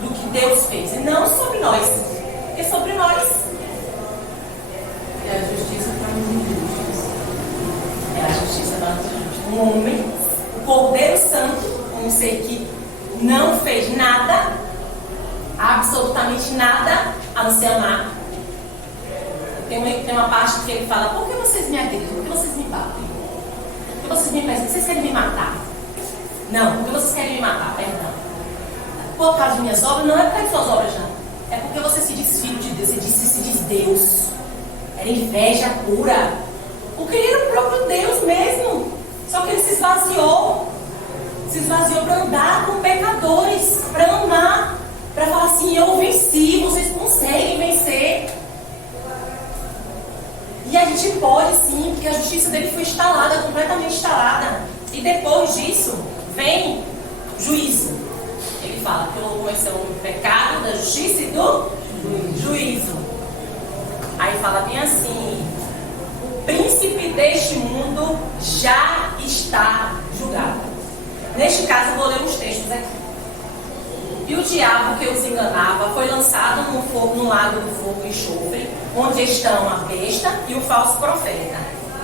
do que Deus fez, e não sobre nós, é sobre nós. É a justiça para os injustos. É a justiça para os injustos. Um homem, o Cordeiro Santo, um ser que não fez nada, absolutamente nada, a não ser amar. Tem uma parte que ele fala, por que vocês me agridem? Por que vocês me batem? Por que vocês me perseguem? Vocês querem me matar? Não, porque vocês querem me matar, perdão. Por causa de minhas obras? Não é por causa de suas obras, não. É porque você se diz filho de Deus, você se diz Deus. Era inveja pura. Porque ele era o próprio Deus mesmo. Só que ele se esvaziou. Se esvaziou para andar com pecadores, para amar, para falar assim, eu venci, vocês conseguem vencer. E a gente pode sim, porque a justiça dele foi instalada, completamente instalada. E depois disso, vem juízo. Ele fala que eu conheci o pecado, da justiça e do juízo. Aí fala bem assim, o príncipe deste mundo já está julgado. Neste caso, eu vou ler uns textos aqui. E o diabo que os enganava foi lançado no lago do fogo e enxofre, onde estão a besta e o falso profeta.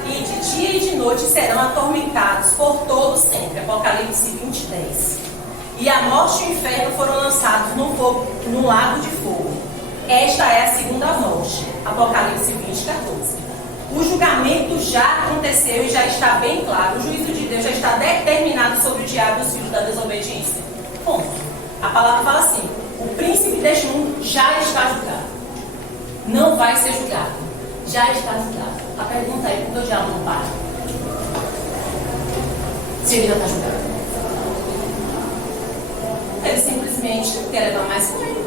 E de dia e de noite serão atormentados por todo sempre. Apocalipse 20:10. E a morte e o inferno foram lançados no lago de fogo. Esta é a segunda morte. Apocalipse 20:14. O julgamento já aconteceu e já está bem claro. O juízo de Deus já está determinado sobre o diabo e os filhos da desobediência. Ponto. A palavra fala assim, o príncipe deste mundo já está julgado. Não vai ser julgado. Já está julgado. A pergunta é, por que o diabo não para? Se ele já está julgado. Ele simplesmente quer levar mais com ele.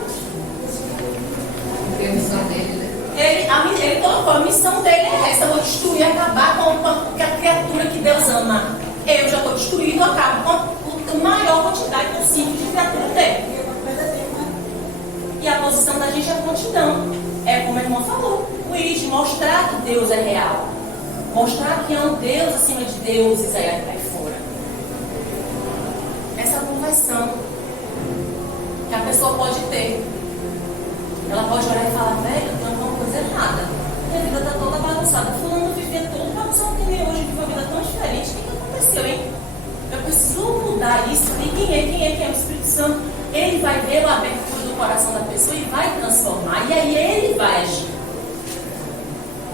Porque a missão dele, né? Ele colocou, a missão dele é essa, eu vou destruir, acabar com a criatura que Deus ama. Eu já estou destruído, acabo com maior quantidade possível de criatura dele. E a posição da gente é prontidão. É como a irmã falou, o ir de mostrar que Deus é real. Mostrar que há um Deus acima de deuses aí fora. Essa conversão que a pessoa pode ter. Ela pode olhar e falar, velho, eu tenho alguma coisa errada. Minha vida está toda bagunçada. Fulano vivia todo bagunçado, que nem hoje, vive uma vida tão diferente. O que aconteceu, hein? Eu preciso mudar isso. E quem é o Espírito Santo? Ele vai ver a abertura do coração da pessoa e vai transformar. E aí ele vai agir.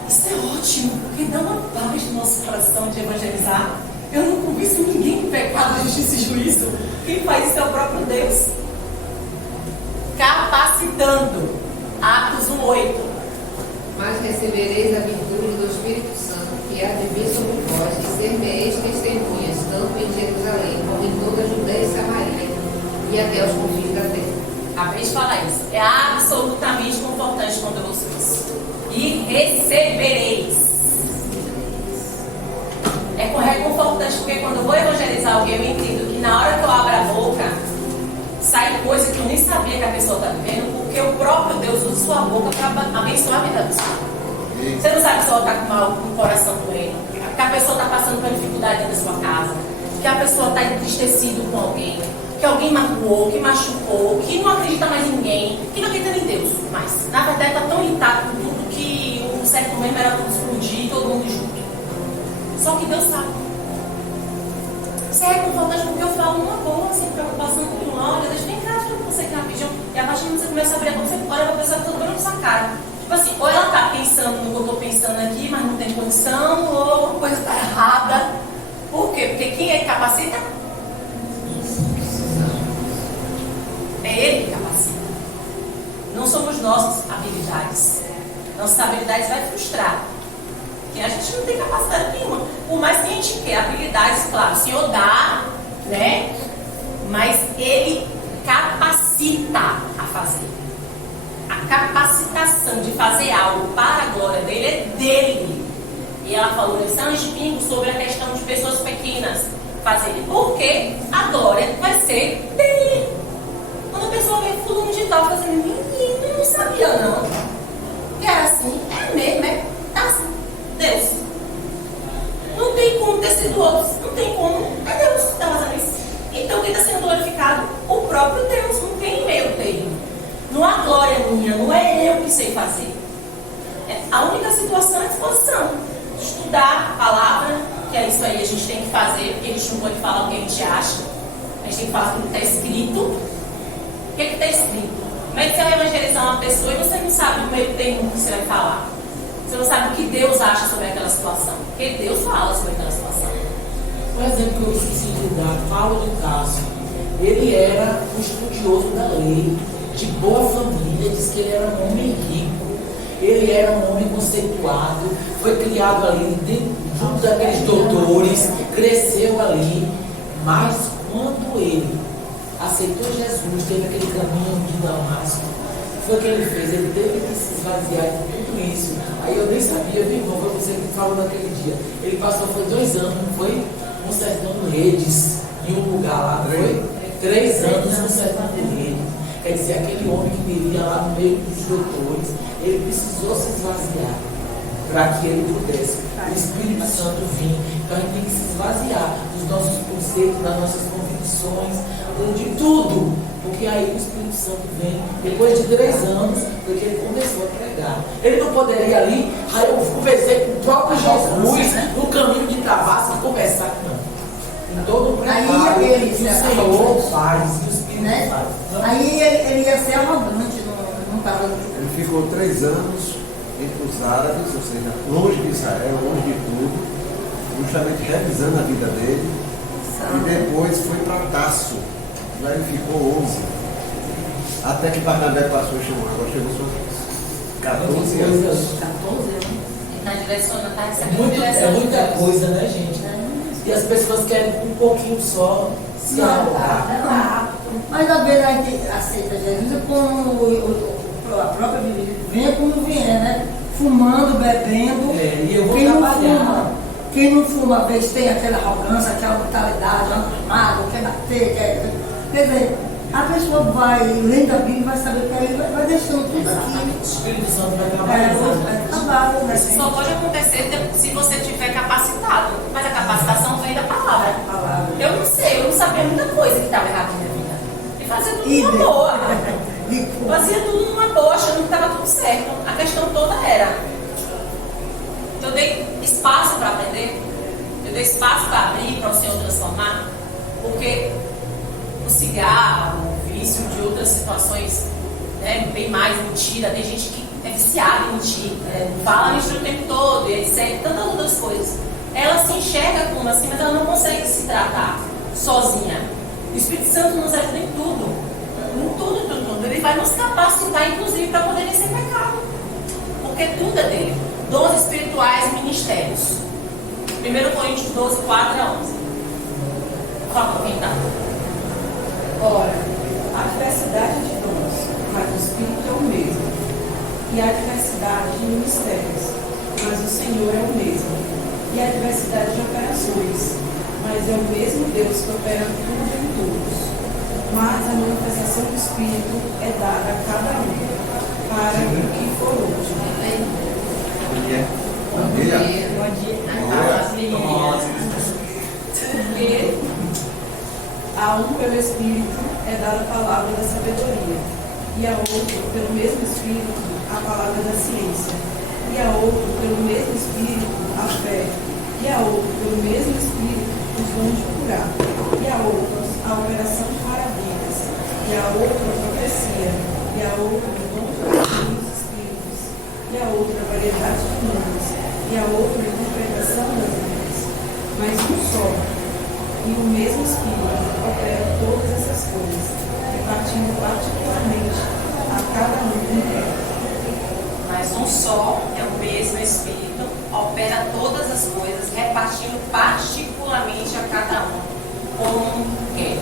Isso é ótimo, porque dá uma paz no nosso coração de evangelizar. Eu não convenço ninguém em pecado, justiça e juízo. Quem faz isso é o próprio Deus. Capacitando. Atos 1:8. Mas recebereis a virtude do Espírito Santo, que há de vir sobre vós, e ser-me-eis testemunhas, tanto em Jerusalém, como em toda a Judéia e Samaria, e até os confins da terra. Acabei de falar isso. É absolutamente confortante contra vocês. E recebereis. É reconfortante, porque quando eu vou evangelizar alguém, eu entendo que na hora que eu abro a boca, sai coisa que eu nem sabia que a pessoa está vivendo, porque o próprio Deus usa sua boca para abençoar a vida da pessoa. Você não sabe se ela está com o coração doendo, que a pessoa está passando por dificuldade dentro da sua casa, que a pessoa está entristecida com alguém, que alguém magoou, que machucou, que não acredita mais em ninguém, que não acredita em Deus. Mas, na verdade, está tão irritado com tudo que um certo momento era tudo explodir e todo mundo junto. Só que Deus sabe. Isso é reconfortante porque eu falo numa boa, sem preocupação nenhuma. Olha, deixa eu vem cá, deixa eu você aqui rapidinho. E a partir de você começa a abrir a boca, você olha pra pessoa que tá dando na sua cara. Tipo assim, ou ela tá pensando no que eu tô pensando aqui, mas não tem condição, ou uma coisa tá errada. Por quê? Porque quem é que capacita? É ele que capacita. Não somos nossas habilidades. Nossas habilidades vai frustrar. Porque a gente não tem capacidade nenhuma. Por mais que a gente quer habilidades, claro, o Senhor dá, né? Mas Ele capacita a fazer. A capacitação de fazer algo para a glória dele é dele. E ela falou nesse anjinho sobre a questão de pessoas pequenas fazerem. Porque a glória vai ser dele. Quando a pessoa vê fulano de tal fazendo, menino, eu não sabia não. Que era assim, é mesmo, é assim. Deus. Não tem como ter sido outros. Não tem como. É Deus que está fazendo isso. Então quem está sendo glorificado? O próprio Deus. Não tem meio termo. Não há glória minha. Não é eu que sei fazer. A única situação é a disposição. Estudar a palavra, que é isso aí a gente tem que fazer, porque a gente não pode falar o que a gente acha. A gente tem que falar o que está escrito. O que está escrito? Mas você vai evangelizar uma pessoa e você não sabe o meio termo que você vai falar. Você não sabe o que Deus acha sobre aquela situação. Porque Deus fala sobre aquela situação. Por exemplo, que eu esqueci de dar, Paulo de Tarso. Ele era um estudioso da lei, de boa família, diz que ele era um homem rico, ele era um homem conceituado, foi criado ali junto daqueles doutores, cresceu ali. Mas quando ele aceitou Jesus, teve aquele caminho de Damasco, foi o que ele fez, ele teve que se esvaziar de tudo isso. Aí eu nem sabia, meu irmão, foi você que falou naquele dia. Ele passou, foi 2 anos, não foi? Consertando redes em um lugar lá, foi? 3 anos consertando redes. Quer dizer, aquele homem que vivia lá no meio dos doutores, ele precisou se esvaziar para que ele pudesse. O Espírito Santo vir. Então a gente tem que se esvaziar dos nossos conceitos, das nossas convicções, de tudo. Porque aí o Espírito Santo vem, depois de 3 anos, porque ele começou a pregar. Ele não poderia ali, aí eu conversei com o próprio Jesus, no caminho de Tavasco, conversar com ele. Em todo o preparo, ele o Senhor faz, e o Espírito faz. Aí ele ia ser arrogante, não estava. Ele ficou 3 anos entre os árabes, ou seja, longe de Israel, longe de tudo, justamente revisando a vida dele. E depois foi para Tarso. Lá ele ficou 11. Até que Barnabé passou a chamar. Agora chegou só 14 anos. 14 anos. Ele está direcionando, está É recebendo direção. muita coisa, né, gente? E as pessoas querem um pouquinho só se arrogar. Mas às vezes a gente aceita Jesus como a própria Bíblia, venha como vier, né? Fumando, bebendo. E eu vou quem não trabalhar. fuma, quem não fuma, às vezes tem aquela arrogância, aquela brutalidade, amado, quer rebater. Quer dizer, a pessoa vai lendo a Bíblia, vai saber que aí vai deixando tudo aqui. O Espírito Santo vai trabalhar. Vai trabalhar, né? Isso só pode acontecer se você estiver capacitado. Mas a capacitação vem da palavra. Eu não sei, eu não sabia muita coisa que estava errada na minha vida. E fazia tudo numa boa. Fazia tudo numa boa, achando que estava tudo certo. A questão toda era: eu dei espaço para aprender, eu dei espaço para abrir, para o Senhor transformar, porque o cigarro, o vício de outras situações, né, bem mais mentira, tem gente que é viciada em mentir, fala isso o tempo todo, e etc, tantas outras coisas. Ela se enxerga como assim, mas ela não consegue se tratar sozinha. O Espírito Santo nos ajuda em tudo. Ele vai nos capacitar, inclusive, para poder vencer pecado. Porque tudo é dele. Dons espirituais, ministérios. 1 Coríntios 12, 4 a 11. Fala quem tá. Ora, a diversidade de dons, mas o Espírito é o mesmo. E a diversidade de ministérios, mas o Senhor é o mesmo. E a diversidade de operações, mas é o mesmo Deus que opera tudo em todos. Mas a manifestação do Espírito é dada a cada um, para o que for útil. Porque a um pelo Espírito é dada a palavra da sabedoria, e a outro pelo mesmo Espírito a palavra da ciência, e a outro pelo mesmo Espírito a fé, e a outro pelo mesmo Espírito os dons de curar, e a outros a operação de maravilhas, e a outra a profecia, e a outra o dom dos espíritos, e a outra a variedade de línguas, e a outra a interpretação das línguas. Mas um só, e o mesmo Espírito opera todas essas coisas, repartindo particularmente a cada um com quer. Mas um só, é o mesmo Espírito, opera todas as coisas, repartindo particularmente a cada um como quer.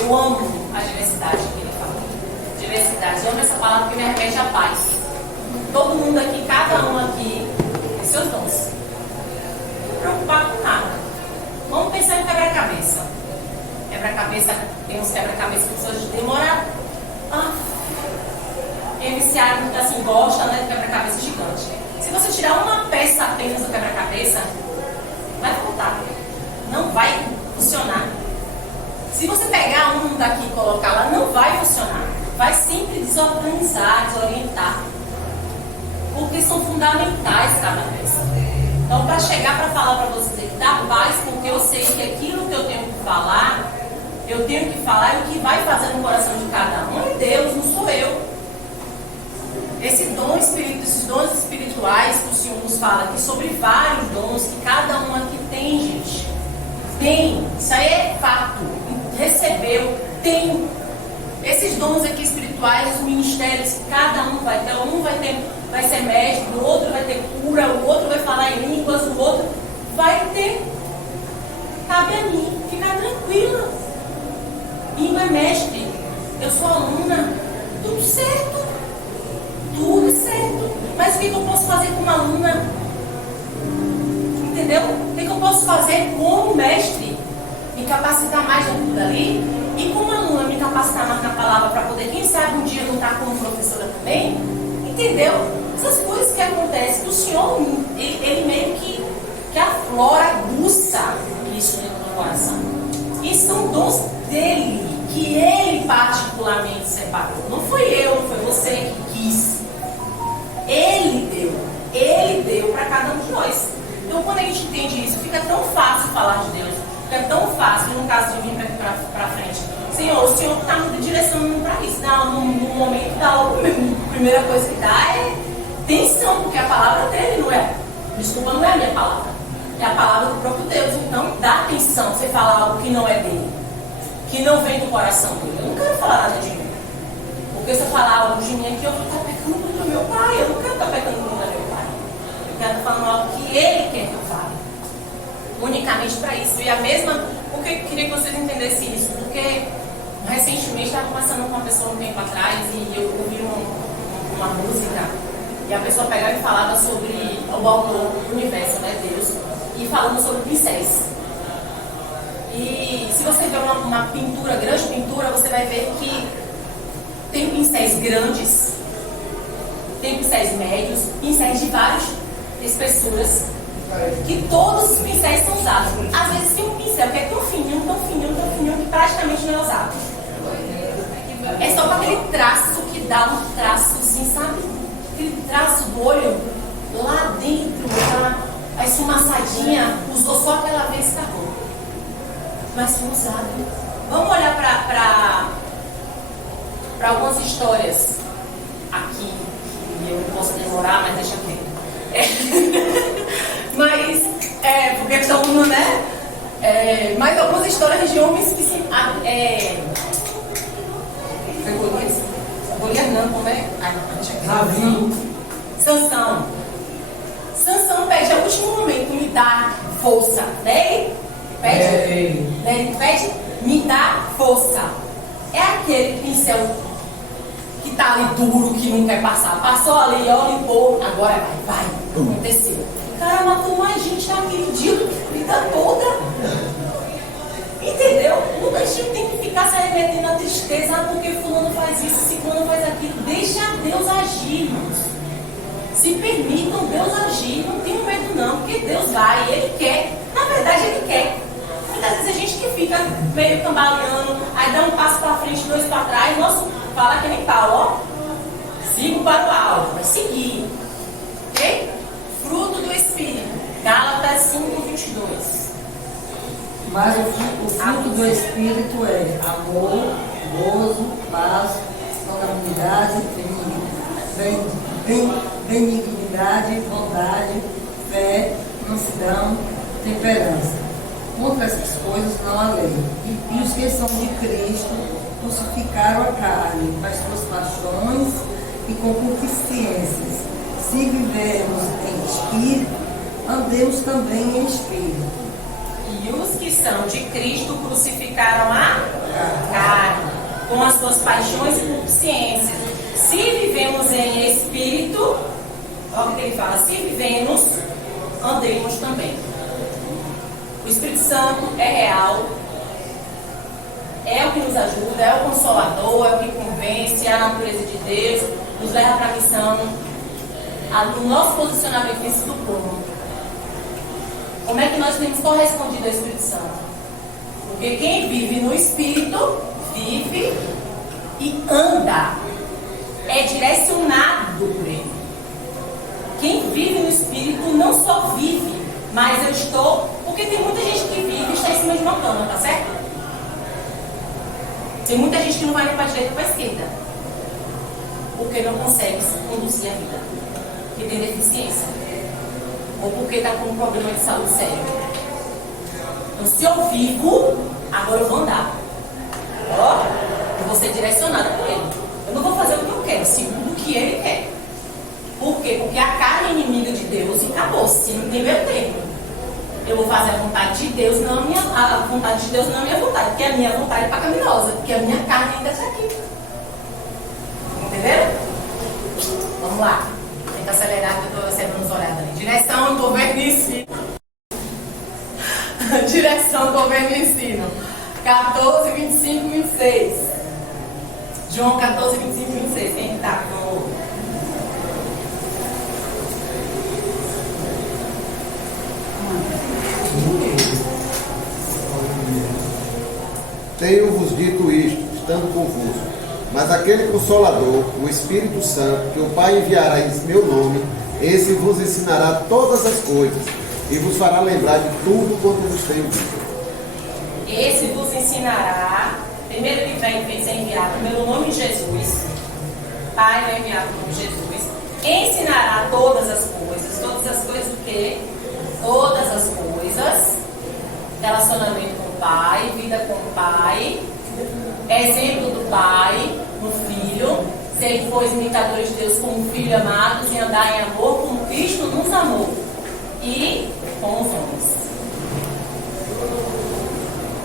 Eu amo a diversidade que ele falou. Diversidade. Eu amo essa palavra porque me remete à paz. Todo mundo aqui, cada um aqui, tem seus dons. Não preocupar com nada. Vamos pensar em quebra-cabeça. Quebra-cabeça, tem uns quebra-cabeça que pessoas demoram. Quem é viciado, assim, gosta, né, de quebra-cabeça gigante. Se você tirar uma peça apenas do quebra-cabeça, vai faltar. Não vai funcionar. Se você pegar um daqui e colocar lá, não vai funcionar. Vai sempre desorganizar, desorientar. Porque são fundamentais cada peça. Então, para chegar para falar para você, dar paz, porque eu sei que aquilo que eu tenho que falar, eu tenho que falar e o que vai fazer no coração de cada um é Deus, não sou eu. Esses dons espirituais que o Senhor nos fala aqui, sobre vários dons que cada um aqui tem, gente. Tem, isso aí é fato. Recebeu, tem. Esses dons aqui espirituais, os ministérios, cada um vai ter. Vai ser mestre, o outro vai ter cura, o outro vai falar em línguas, o outro vai ter. Cabe a mim ficar tranquila. Língua é mestre, eu sou aluna, tudo certo. Tudo certo. Mas o que eu posso fazer como aluna? Entendeu? O que eu posso fazer como mestre? Me capacitar mais dentro dali. E como aluna, me capacitar mais na palavra para poder, quem sabe, um dia lutar como professora também. Entendeu? Essas coisas que acontecem, que o Senhor, ele meio que aflora, aguça isso dentro do coração. E são dons dele, que ele particularmente separou. Não fui eu, não foi você que quis. Ele deu para cada um de nós. Então, quando a gente entende isso, fica tão fácil falar de Deus. Fica tão fácil, no caso de vir para frente. Senhor, o Senhor está me direcionando para isso. No momento da aula, a primeira coisa que dá é tensão, porque a palavra dele não é. Desculpa, não é a minha palavra. É a palavra do próprio Deus. Então, dá atenção você falar algo que não é dele. Que não vem do coração dele. Eu não quero falar nada de mim. Porque se eu falar algo de mim aqui, eu vou estar pecando contra o meu pai. Eu não quero estar pecando contra o meu pai. Eu quero estar falando algo que ele quer que eu fale. Unicamente para isso. E a mesma... Porque eu queria que vocês entendessem isso. Porque recentemente estava conversando com uma pessoa um tempo atrás e eu ouvi uma música e a pessoa pegava e falava sobre o autor do universo, né, Deus, e falando sobre pincéis. E se você ver uma pintura, grande pintura, você vai ver que tem pincéis grandes, tem pincéis médios, pincéis de várias espessuras, que todos os pincéis são usados. Às vezes tem um pincel que é tão fininho, tão fininho, tão fininho, que praticamente não é usado. É só para aquele traço que dá um traçozinho, sabe? Aquele traço do olho lá dentro, a esfumaçadinha, usou só aquela vez e acabou. Mas foi usado. Vamos olhar para algumas histórias aqui. Eu não posso demorar, mas deixa quieto. Mas, porque estão, né? Mas algumas histórias de homens que se. Foi Golias? Golias não, como é? Ai, deixa quieto. Sansão. Sansão pede ao último momento, me dá força. Né? Ele pede, me dá força. É aquele pincel que tá ali duro, que não quer passar. Passou ali, ó, limpou, agora vai. Aconteceu. Cara, matou mais gente naquele dia do que a vida toda. Entendeu? Nunca a gente tem que ficar se arrependendo na tristeza, porque fulano faz isso, ciclano faz aquilo. Deixa Deus agir, irmãos. Se permitam Deus agir, não tenham medo não, porque Deus vai, Ele quer. Na verdade, Ele quer. Muitas vezes a gente que fica meio cambaleando, aí dá um passo para frente, 2 para trás, nosso fala que nem Paulo, ó. Sigo para o alvo, vai seguir. Ok? Fruto do Espírito. Gálatas 5:22. Mas o fruto do Espírito é amor, gozo, paz, longanimidade, benignidade, bondade, fé, mansidão, temperança. Contra essas coisas não há lei. E os que são de Cristo crucificaram a carne com as suas paixões e concupiscências. Se vivermos em espírito, andemos também em espírito. E os que são de Cristo crucificaram a carne com as suas paixões e concupiscências. Se vivemos em espírito, olha o que ele fala, se vivemos, andemos também. O Espírito Santo é real, é o que nos ajuda, é o consolador, é o que convence, é a natureza de Deus, nos leva para a missão. O nosso posicionamento tem sido como? Como é que nós temos correspondido ao Espírito Santo? Porque quem vive no Espírito, vive e anda. É direcionado por Ele. Quem vive no Espírito não só vive, mas eu estou... Porque tem muita gente que vive e está em cima de uma cama, tá certo? Tem muita gente que não vai nem para a direita ou para a esquerda. Porque não consegue conduzir a vida. Porque tem deficiência. Ou porque está com um problema de saúde sério. Então, se eu vivo, agora eu vou andar. Ó, eu vou ser direcionada por Ele. Eu não vou fazer o que eu quero, segundo o que Ele quer. Por quê? Porque a carne é inimiga de Deus e acabou. Se não tem meu tempo. Eu vou fazer a vontade de Deus, não a vontade de Deus, não a minha vontade. Porque a minha vontade é pecaminosa. Porque a minha carne ainda está aqui. Entenderam? Vamos lá. Tenta acelerar que eu estou recebendo os horários ali. Direção, governo e ensino. Direção, governo e ensino. 14, 25, 26. João 14, 25, 26. Quem está com... Tenho-vos dito isto, estando convosco. Mas aquele Consolador, o Espírito Santo, que o Pai enviará em meu nome, esse vos ensinará todas as coisas e vos fará lembrar de tudo quanto vos tenho dito. Esse vos ensinará, primeiro ele vem ser enviado pelo nome de Jesus. Pai vai enviar pelo nome de Jesus. Ensinará todas as coisas o quê? Todas as coisas, relacionamento com o Pai, vida com o Pai, exemplo do Pai no Filho, ser pois imitadores de Deus como filho amados e andar em amor como Cristo nos amou e com os homens.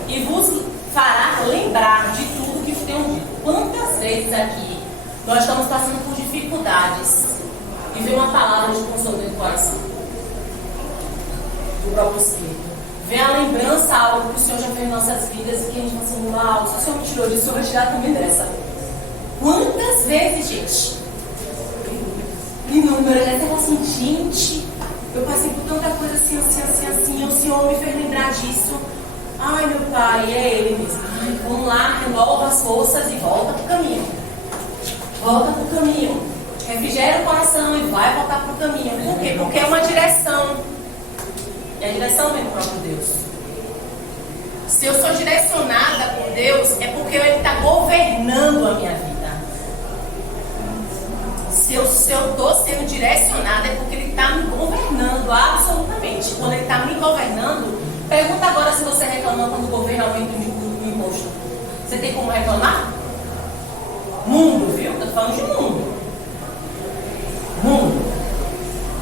E vos fará lembrar de tudo que vos tenho dito. Quantas vezes aqui nós estamos passando por dificuldades e vem uma palavra de consolo no coração do próprio Espírito. vem a lembrança, algo que o Senhor já fez em nossas vidas e que a gente fala assim, uau, se o Senhor me tirou disso, o Senhor vai tirar também dessa. Quantas vezes, gente? Inúmeras, né? Você fala assim, gente, eu passei por tanta coisa assim, o Senhor me fez lembrar disso. Ai, meu Pai, é Ele mesmo. Ai, vamos lá, renova as forças e volta pro caminho. Volta pro caminho. Refrigera o coração e vai voltar pro caminho. Por quê? Porque é uma direção. E a direção vem do próprio Deus. Se eu sou direcionada por Deus, é porque Ele está governando a minha vida. Se eu estou sendo direcionada, é porque Ele está me governando, absolutamente. Quando Ele está me governando, pergunta agora se você reclama quando o governo aumenta o imposto. Você tem como reclamar? Mundo, viu? Estou falando de mundo. Mundo.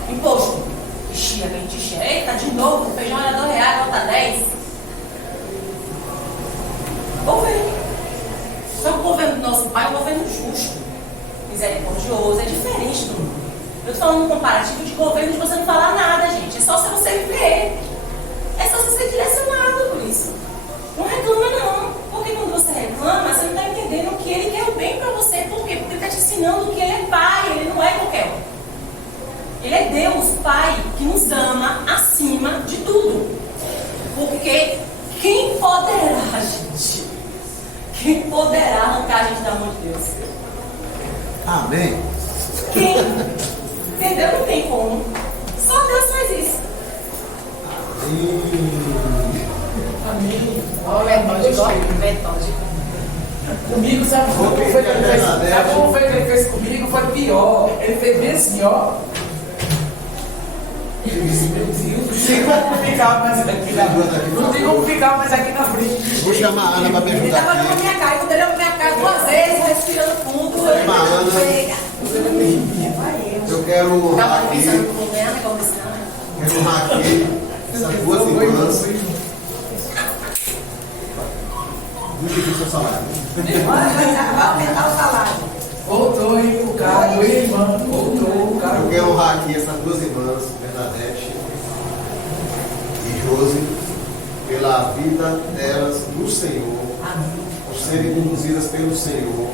Imposto. Ixi, a gente enche. Eita, de novo, o feijão era R$2, volta 10. Governo. Só que o governo do nosso pai é um governo justo, misericordioso, é diferente do mundo. Eu estou falando um comparativo de governo de você não falar nada, gente. É só se você viver. É só você ser direcionado por isso. Não reclama não. Porque quando você reclama, você não está entendendo que Ele quer o bem para você. Por quê? Porque Ele está te ensinando que Ele é Pai, Ele não é qualquer um. Ele é Deus, Pai, que nos ama acima de tudo. Porque quem poderá, gente? Quem poderá arrancar a gente da mão de Deus? Amém. Quem? Entendeu? Não tem como. Só Deus faz isso. Amém. Olha, metódico. Comigo, sabe como foi que ele fez? Sabe como foi que ele fez comigo? Foi pior. Ele fez bem assim, ó. Ele disse, meu Deus, não tem como ficar mais aqui na frente. Não tem como ficar mais aqui na frente. Vou chamar a Ana para me Ele ajudar estava na aqui. minha cara, quando ele olhou na minha cara 2 vezes, respirando fundo. Chama a Ana. Eu quero honrar Estava aqui. pensando que eu vou ganhar, né? Começando. Quero honrar aqui essas duas irmãs. Muito difícil o salário. Vai aumentar o salário. Voltou, hein, o cara, o irmão, voltou, o cara. Eu quero honrar aqui essas duas irmãs, Bernadette e Josi, pela vida delas no Senhor, por serem conduzidas pelo Senhor,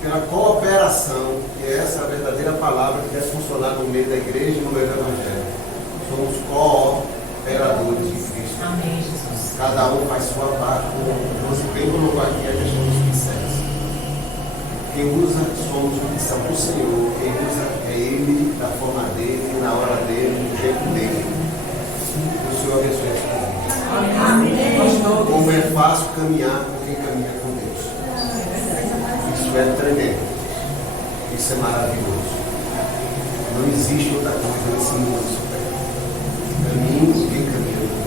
pela cooperação, que é essa a verdadeira palavra que deve funcionar no meio da igreja e no meio do Evangelho. Somos cooperadores de Cristo. Amém, Jesus. Cada um faz sua parte, como Josi bem colocou aqui a questão dos pincéis. Quem usa somos o pincel do Senhor, quem usa é Ele, da forma dele, na hora dele, do jeito dele. O Senhor abençoe essa vida. Como é fácil caminhar com quem caminha com Deus. Isso é tremendo. Isso é maravilhoso. Não existe outra coisa nesse mundo. Caminho com quem caminha com Deus.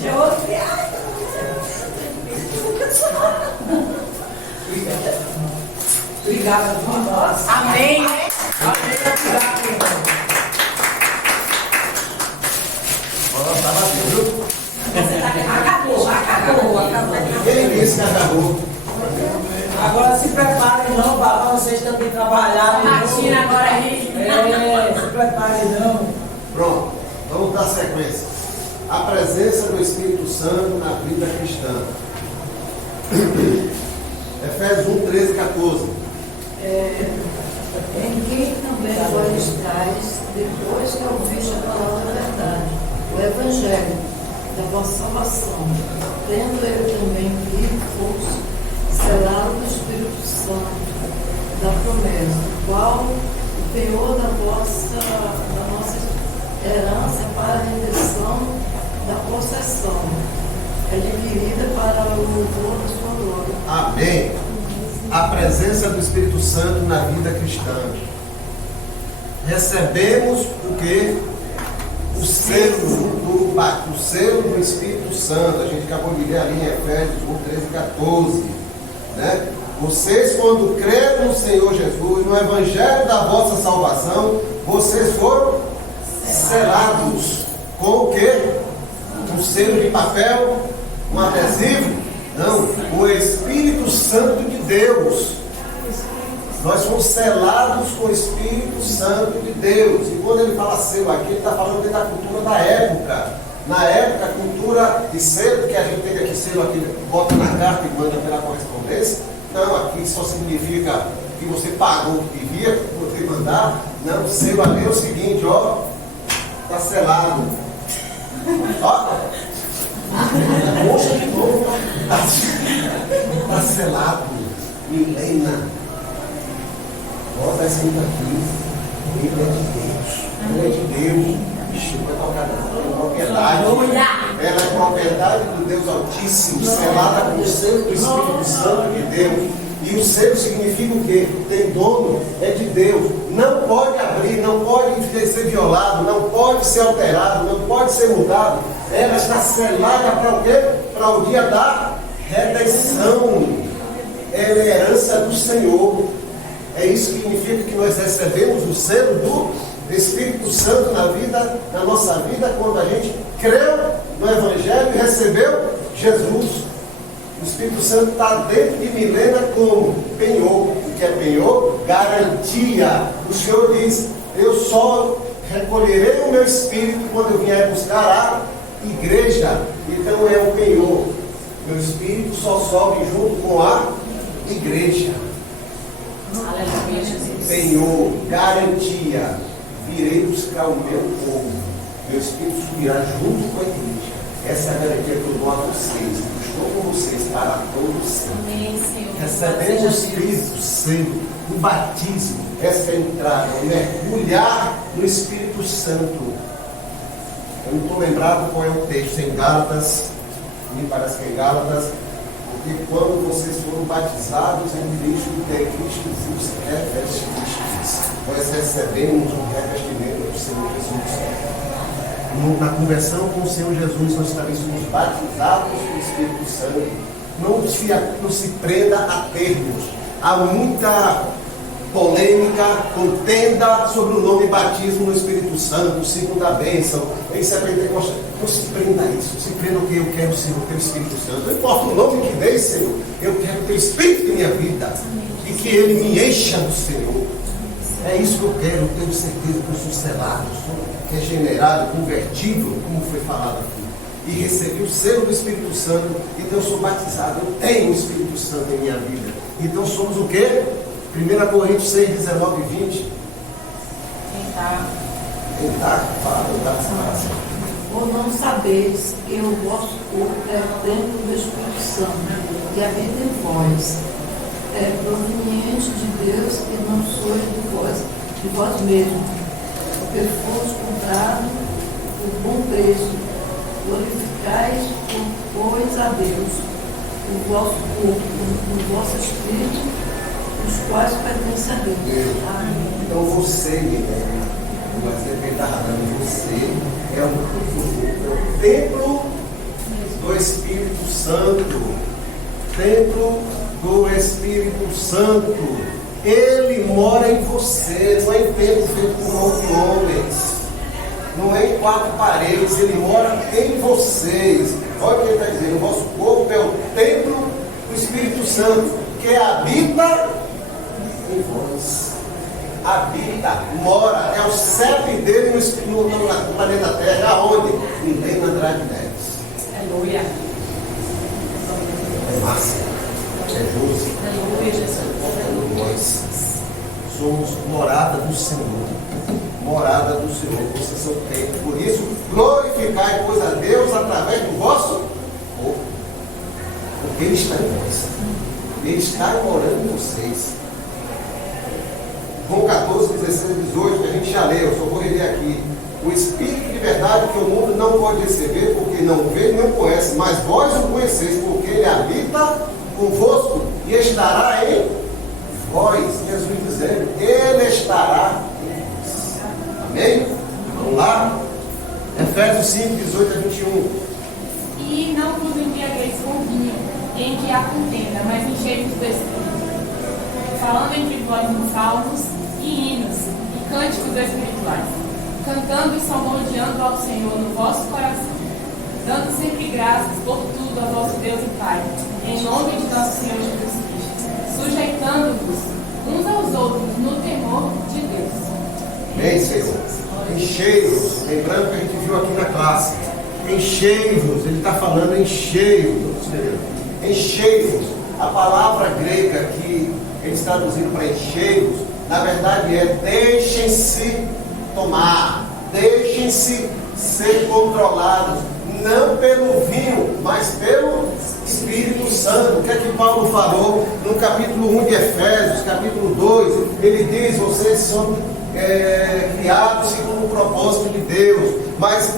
Deus abençoe. Obrigado por nós. Amém. Obrigado, irmão. Acabou. Quem disse que acabou? Agora se preparem não, para vocês também trabalharem. Imagina agora aí. Se preparem não. Pronto, vamos dar sequência. A presença do Espírito Santo na vida cristã. Efésios 1, 13, 14. Em quem também vós estáis, depois que ouviste a palavra da verdade, o Evangelho da vossa salvação, tendo ele também vivo fosse selado do Espírito Santo da promessa, o qual o penhor da nossa herança para a redenção da possessão, adquirida para o louvor da sua glória. Amém. A presença do Espírito Santo na vida cristã. Recebemos o que? O selo do Espírito Santo. A gente acabou de ler ali em Efésios 1, 13 e 14. Né? Vocês, quando creram no Senhor Jesus, no Evangelho da vossa salvação, vocês foram selados com o quê? Um selo de papel, um adesivo? Não, o Espírito Santo de Deus. Nós fomos selados com o Espírito Santo de Deus. E quando ele fala selo aqui, ele está falando da cultura da época. Na época, a cultura de selo, que a gente tem aqui, selo aqui, bota na carta e manda pela correspondência. Não, aqui só significa que você pagou o que devia poder mandar. Não, selo ali é o seguinte, ó. Está selado. Ó. Poxa, de novo. Está selado. Milena. Bota essa ainda aqui. Ele é de Deus. Ele é de Deus. Ixi, não vai tocar não. É propriedade. Ela é propriedade do Deus Altíssimo, selada com o selo do Espírito Santo de Deus. E o selo significa o quê? Tem dono, é de Deus. Não pode abrir, não pode ser violado, não pode ser alterado, não pode ser mudado. Ela está selada para o quê? Para o dia da redenção. É a herança do Senhor. É isso que significa que nós recebemos o selo do Espírito Santo na nossa vida, quando a gente creu no Evangelho e recebeu Jesus. O Espírito Santo está dentro de Milena como penhor. O que é penhor? Garantia. O Senhor diz: eu só recolherei o meu Espírito quando eu vier buscar a igreja. Então é o penhor. Meu Espírito só sobe junto com a igreja. Aleluia, Jesus. Penhor, garantia. Virei buscar o meu povo. Meu Espírito subirá junto com a igreja. Essa é a garantia que eu dou a vocês. Eu estou com vocês para todos sempre. Amém, Senhor. Recebendo o Espírito Santo, o batismo, essa é a entrada, o mergulhar no Espírito Santo. Eu não estou lembrado qual é o texto, em Gálatas, me parece que é em Gálatas, porque quando vocês foram batizados em Cristo, Cristo vos reveste Cristo. Nós recebemos um revestimento do Senhor Jesus. Na conversão com o Senhor Jesus, nós também somos batizados com o Espírito Santo. Não se prenda a termos. Há muita polêmica, contenda sobre o nome batismo no Espírito Santo, segunda bênção. Isso é Pentecostal. Não se prenda a isso. Se prenda o que eu quero, Senhor, o teu Espírito Santo. Não importa o nome que dê, Senhor. Eu quero o teu Espírito em minha vida. E que ele me encha do Senhor. É isso que eu quero. Eu tenho certeza que eu sou selado, sou regenerado, convertido, como foi falado aqui. E recebi o selo do Espírito Santo. Então eu sou batizado. Eu tenho o Espírito Santo em minha vida. Então somos o quê? 1 Coríntios 6, 19 e 20. Tentar, fala da separação. Ou não sabeis que o vosso corpo é o templo do Espírito Santo, que habita em vós, é proveniente de Deus, e não sois de vós mesmos, porque fomos comprados por bom preço. Glorificais, pois, a Deus, o vosso corpo, o vosso espírito, os quais pertencem a Deus. Amém. Então você, Guilherme, você estava dando, você é o templo do Espírito Santo. Templo do Espírito Santo. Ele mora em você, não é em templo feito por mão de homens. Não é em quatro paredes, ele mora em vocês. Olha o que ele está dizendo: o vosso corpo é o templo do Espírito Santo, que habita em vós. Habita, mora, é o CEP dele no planeta Terra. Aonde? Milena Andrade Neves. Aleluia. É Márcia, é Josi. Aleluia, Jesus. Nós somos morada do Senhor. Morada do Senhor. Vocês são templos. Por isso, glorificai, pois, a Deus através do vosso corpo. Porque Ele está em vós. Ele está morando em vocês. João 14, 16 e 18, que a gente já leu, eu só vou reler aqui. O Espírito de verdade que o mundo não pode receber, porque não vê e não conhece, mas vós o conheceis, porque Ele habita convosco e estará em vós. Jesus dizendo, Ele estará em vós. Amém? Vamos lá? Efésios 5, 18 a 21. E não vos embriagueis com vinho, em que há contenda, mas enchei-vos do Espírito, falando entre vós em salmos e hinos e cânticos espirituais, cantando e salmodiando ao Senhor no vosso coração, dando sempre graças por tudo ao vosso Deus e Pai, em nome de nosso Senhor Jesus Cristo, sujeitando-vos uns aos outros no temor de Deus. Bem, Senhor. Enchei-vos. Lembrando que a gente viu aqui na classe. Enchei-vos. Ele está falando enchei-vos. Enchei-vos. A palavra grega que eles traduziram para enchei-vos, na verdade é deixem-se tomar. Deixem-se ser controlados. Não pelo vinho, mas pelo Espírito Santo. O que é que Paulo falou no capítulo 1 de Efésios, capítulo 2? Ele diz, vocês são criados segundo o propósito de Deus, mas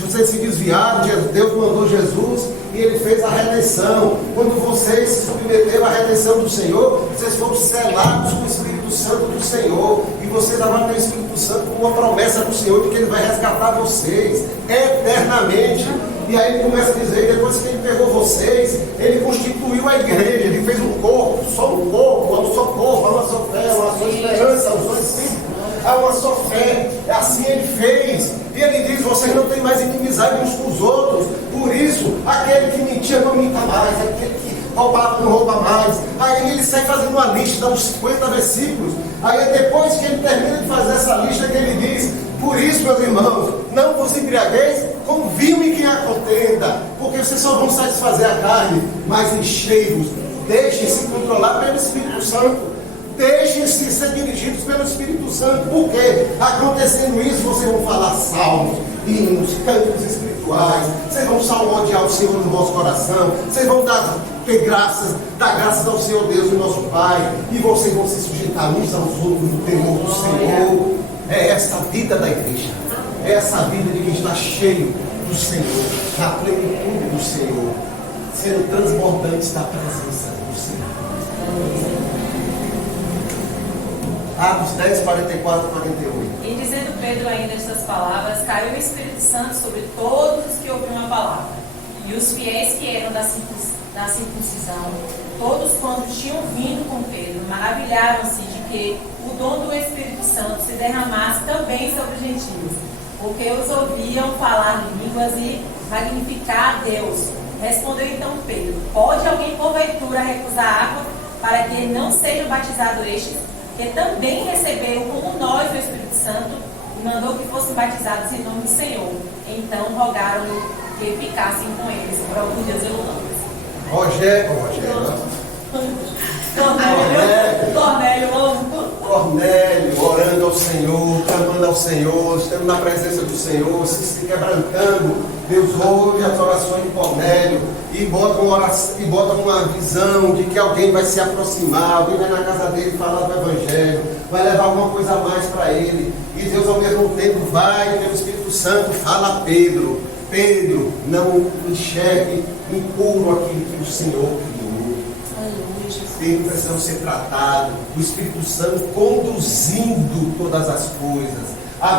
vocês se desviaram, Deus mandou Jesus e Ele fez a redenção. Quando vocês se submeteram à redenção do Senhor, vocês foram selados com o Espírito Santo do Senhor, e vocês agora têm o Espírito Santo com uma promessa do Senhor de que Ele vai resgatar vocês eternamente. E aí ele começa a dizer, depois que Ele pegou vocês, Ele constituiu a igreja, Ele fez um corpo, só um corpo, há um só corpo, há uma só fé, há uma só esperança, há um só Espírito, há uma só fé. Assim Ele fez. E Ele diz, vocês não têm mais inimizade uns com os outros. Por isso, aquele que mentia não minta mais, aquele que roubava não rouba mais. Aí ele sai fazendo uma lista, dá uns 50 versículos. Aí depois que ele termina de fazer essa lista, que ele diz, por isso, meus irmãos, não vos embriagueis com vinho em que há contenda, porque vocês só vão satisfazer a carne, mas enchei-vos. Deixem-se controlar pelo Espírito Santo. Deixem-se ser dirigidos pelo Espírito Santo. Porque acontecendo isso, vocês vão falar salmos, hinos, cânticos espirituais. Vocês vão salmodiar o Senhor no vosso coração. Vocês vão dar graças ao Senhor Deus, o nosso Pai. E vocês vão se sujeitar uns aos outros no temor do Senhor. É essa a vida da igreja. É essa a vida de quem está cheio do Senhor, na plenitude do Senhor, sendo transbordantes da presença do Senhor. Atos 10, 44, 48. E dizendo Pedro ainda estas palavras, caiu o Espírito Santo sobre todos os que ouviam a palavra. E os fiéis que eram da circuncisão, todos quantos tinham vindo com Pedro, maravilharam-se de que o dom do Espírito Santo se derramasse também sobre os gentios, porque os ouviam falar línguas e magnificar a Deus. Respondeu então Pedro, pode alguém porventura recusar água para que não sejam batizados estes, que também receberam como nós o Espírito Santo, e mandou que fossem batizados em nome do Senhor. Então rogaram-lhe que ficassem com eles por alguns dias em Londres. Cornélio, orando ao Senhor, clamando ao Senhor, estando na presença do Senhor, se quebrantando. Deus ouve as orações de Cornélio e bota uma visão de que alguém vai se aproximar, alguém vai na casa dele falar do Evangelho, vai levar alguma coisa a mais para ele. E Deus ao mesmo tempo vai, pelo Espírito Santo, fala a Pedro, não enxergue impuro aquilo que o Senhor criou. Pedro precisa ser tratado, o Espírito Santo conduzindo todas as coisas, vai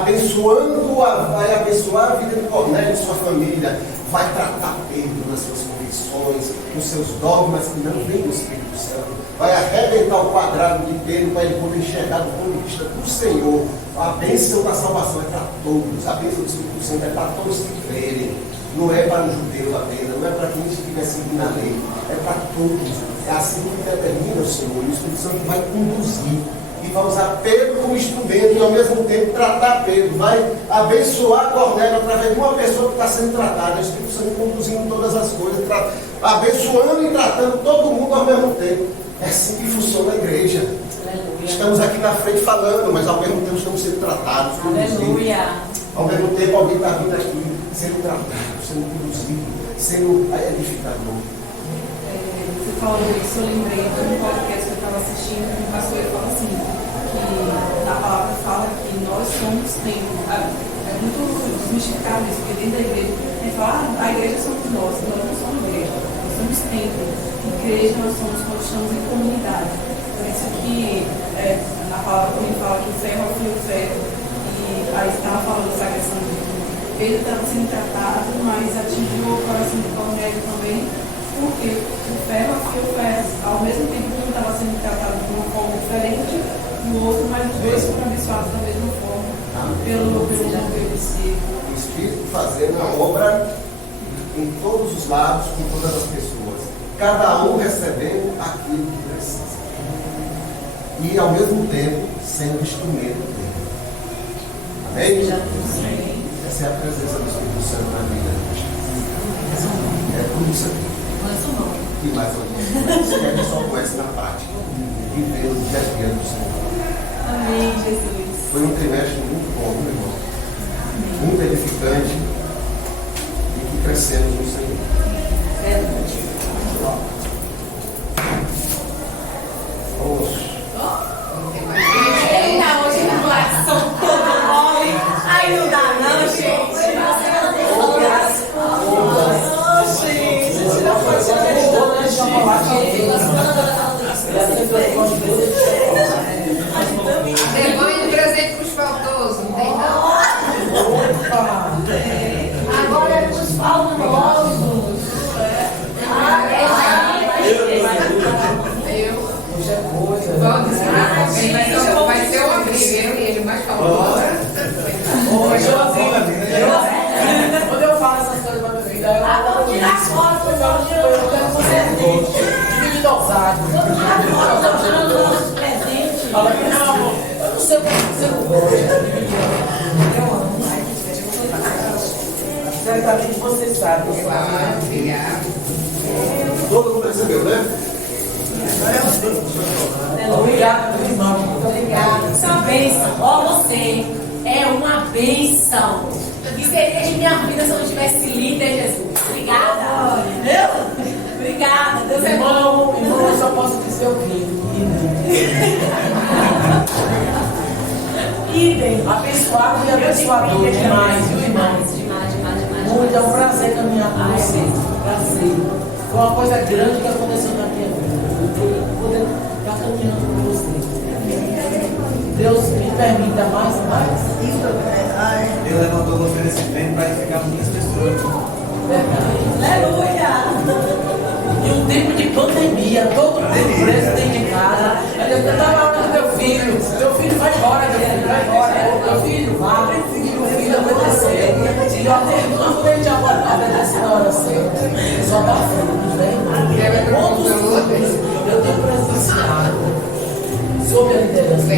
abençoar a vida de Cornélio e sua família, vai tratar Pedro nas suas convicções, nos seus dogmas que não vêm do Espírito Santo, vai arrebentar o quadrado de Pedro para ele poder enxergar do ponto de vista do Senhor. A bênção da salvação é para todos, a bênção do Espírito Santo é para todos que crerem, não é para o judeu apenas, não é para quem estiver seguindo a lei, é para todos. É assim que determina o Senhor, e o Espírito Santo vai conduzir e vai usar Pedro como instrumento e ao mesmo tempo tratar Pedro, vai abençoar Cornélio através de uma pessoa que está sendo tratada, o Espírito Santo conduzindo todas as coisas, abençoando e tratando todo mundo ao mesmo tempo. É assim que funciona a igreja. Aleluia. Estamos aqui na frente falando, mas ao mesmo tempo estamos sendo tratados, conduzidos. Ao mesmo tempo alguém está vindo aqui sendo tratado, sendo conduzido, sendo edificador. Você falando isso, eu lembrei de um podcast que eu estava assistindo, que o pastor fala assim, que a palavra fala que nós somos templo. É muito desmistificado isso, porque dentro da igreja, ele fala, a igreja somos nós não somos igreja, nós somos templo. Igreja nós somos quando estamos em comunidade. Por isso que na palavra também fala que o ferro afia o ferro, e aí estava falando dessa questão de que Pedro estava sendo tratado, mas atingiu o coração de Cornélio também, porque o ferro afia o ferro. Ao mesmo tempo que um estava sendo tratado de uma forma diferente do outro, mas os dois foram abençoados da mesma forma, pelo mover de si. O Espírito fazendo a obra em todos os lados, com todas as pessoas. Cada um recebendo aquilo que precisa. e ao mesmo tempo sendo instrumento dele. Amém? Essa é a presença do Espírito Santo na vida de Cristo. É tudo isso aqui. E mais algumas coisas que a gente só conhece na prática. Viver o dia a dia do Senhor. Amém, Jesus. Foi um trimestre muito bom, meu irmão. Muito edificante e que crescemos no Senhor. Eita, hoje no coração todo mole. Ai, não dá não, gente. Devolve de presente para os faltosos, não tem não? Agora é dos faltosos. Vai ser o amigo, eu e ele mais faltoso. Quando eu falo essas coisas pra minha filha, eu quero você dividido aos Fala que não, eu não sei o que você não gosta. Eu amo. Certamente você sabe. Todo mundo recebeu, né? Obrigado, meu irmão. Muito obrigado. Isso é uma bênção. Ó, você é uma bênção. Que seria de minha vida se eu não tivesse líder, Jesus. Obrigada. Entendeu? Obrigada. Deus é bom. Irmão, eu só posso dizer o quê? Idem. Abençoado e abençoador demais, viu, irmão? Demais. Muito, é um prazer caminhar com você. Prazer. Foi uma coisa grande que aconteceu na minha vida. Poder estar caminhando com você. Deus me permita mais e mais. Deus levantou você nesse tempo para edificar muitas pessoas. Aleluia. E um tempo de pandemia, todo mundo preso dentro de casa. Eu estava olhando meu filho vai embora, vai embora. Meu filho vai, meu filho obedecer. E eu até quando ele já obedecer na hora certa, só dá frutos, né? Quantos frutos eu tenho presenciado sob a liderança?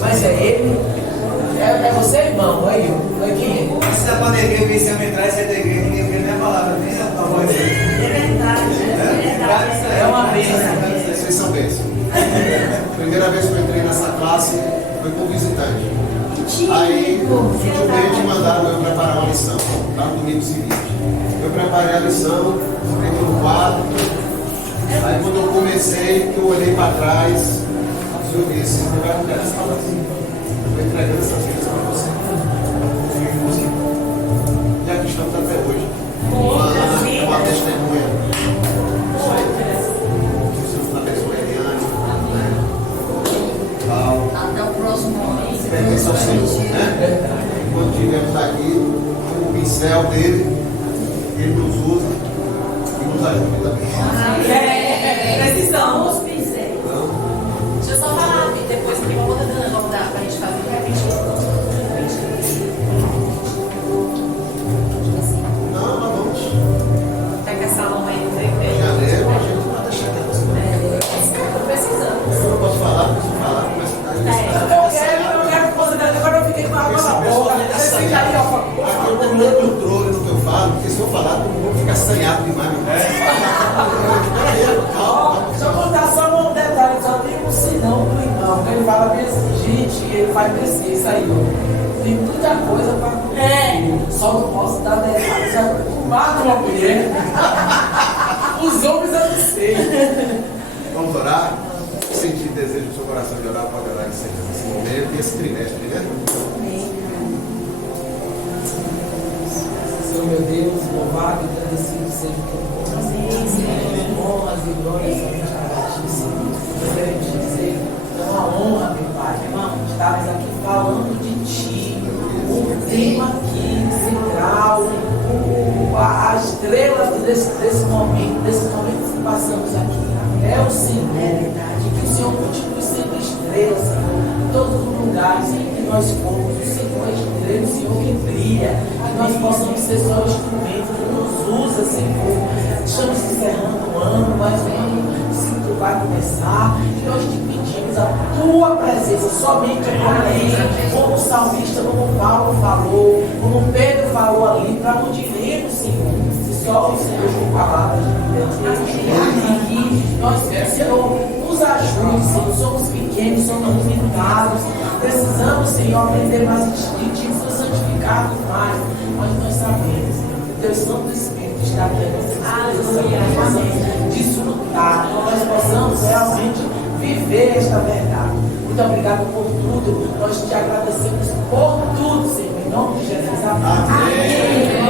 Mas é ele? É você, irmão? É eu? É quem é? Se a pandemia vem se aumentar, sai da igreja, ninguém vê nem a palavra, nem a voz dele. É uma bênção. Vocês são bênçãos. Primeira vez que eu entrei nessa classe foi como visitante. Aí, gentilmente mandaram eu preparar uma lição para o domingo seguinte. Eu preparei a lição, escrevi no quadro. Aí, quando eu comecei, eu olhei para trás, eu disse: esse lugar não quero falar assim. Eu estou entregando essas coisas para você. E aqui estamos até hoje. Uma testemunha. Até o próximo ano. Pertence ao Senhor, né? Quando estivermos aqui, o pincel dele, ele nos usa e nos ajuda também. Precisamos. Deixa eu só falar aqui, depois que eu vou dando para a gente fazer de repente. Não, nós vamos. Tá com essa alma aí, não sei o Em que. janeiro, a gente não vai deixar que Estou precisando. eu não posso falar, começa a Eu quero que você agora eu fiquei com a água na boca. Você fica ali, ó. eu tô no controle no que eu falo, porque se eu falar, todo mundo fica assanhado demais. Calma. Deixa eu contar só um detalhe, só tem um sinão do irmão, que ele fala bem assim, gente, ele vai descer, isso aí, ó. Tem muita coisa pra acontecer. Só não posso dar detalhes. Mata uma mulher. Os homens eu não sei. Vamos orar? Sentir desejo do seu coração de orar, pode orar nesse momento e esse trimestre, né? Senhor meu Deus, louvado e agradecido seja o teu nome. Honras e glórias somente para ti, Senhor. Eu quero te dizer, é uma honra, meu Pai, estarmos aqui falando de ti, o tema aqui central, a estrela desse momento que passamos aqui. É o Senhor. É verdade. Que o Senhor continue sendo estrela, Senhor, em todos os lugares em que nós formos. O Senhor é estrela, o Senhor que brilha, que nós possamos ser só instrumento que nos usa, Senhor. Estamos encerrando o ano, mas um ano vai começar. E nós te pedimos a tua presença, somente agora aí, como o salmista, como Paulo falou, como Pedro falou ali, para onde iremos, Senhor. Se só o Senhor com palavras de Deus. E nós, Senhor, nos ajude, Senhor. Somos pequenos, somos limitados. Precisamos, Senhor, aprender mais instintivos, nos santificar mais. Mas nós sabemos, Senhor, Teu Santo Espírito está aqui a nossa disposição, desfrutar, que nós possamos realmente viver esta verdade. Muito obrigado por tudo. Nós te agradecemos por tudo, Senhor. Em nome de Jesus. Amém.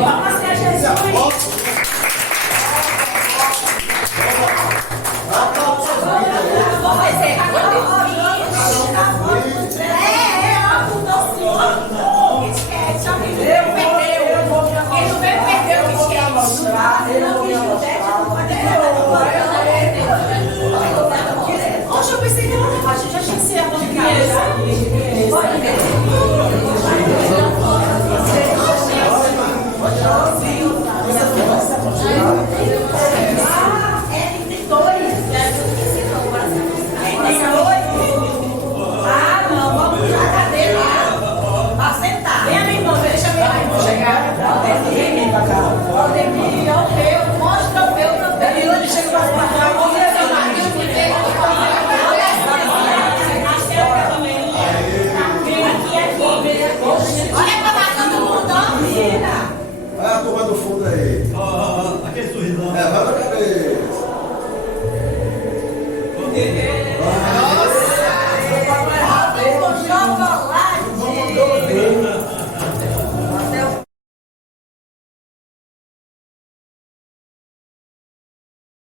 Vamos ser Jesus. Poxa, eu pensei que a gente já tinha que ser Ah, não, vamos puxar a cadeira para sentar. Vem, minha irmã, deixa eu ver aí, vou chegar. Valdemir, é o teu, mostra o meu também. Danilo, ele chega para cá, vamos ver seu marido. Olha para lá, todo mundo, ó, menina. Olha a turma do fundo aí. Aquele sorrisão. Levanta a cabeça.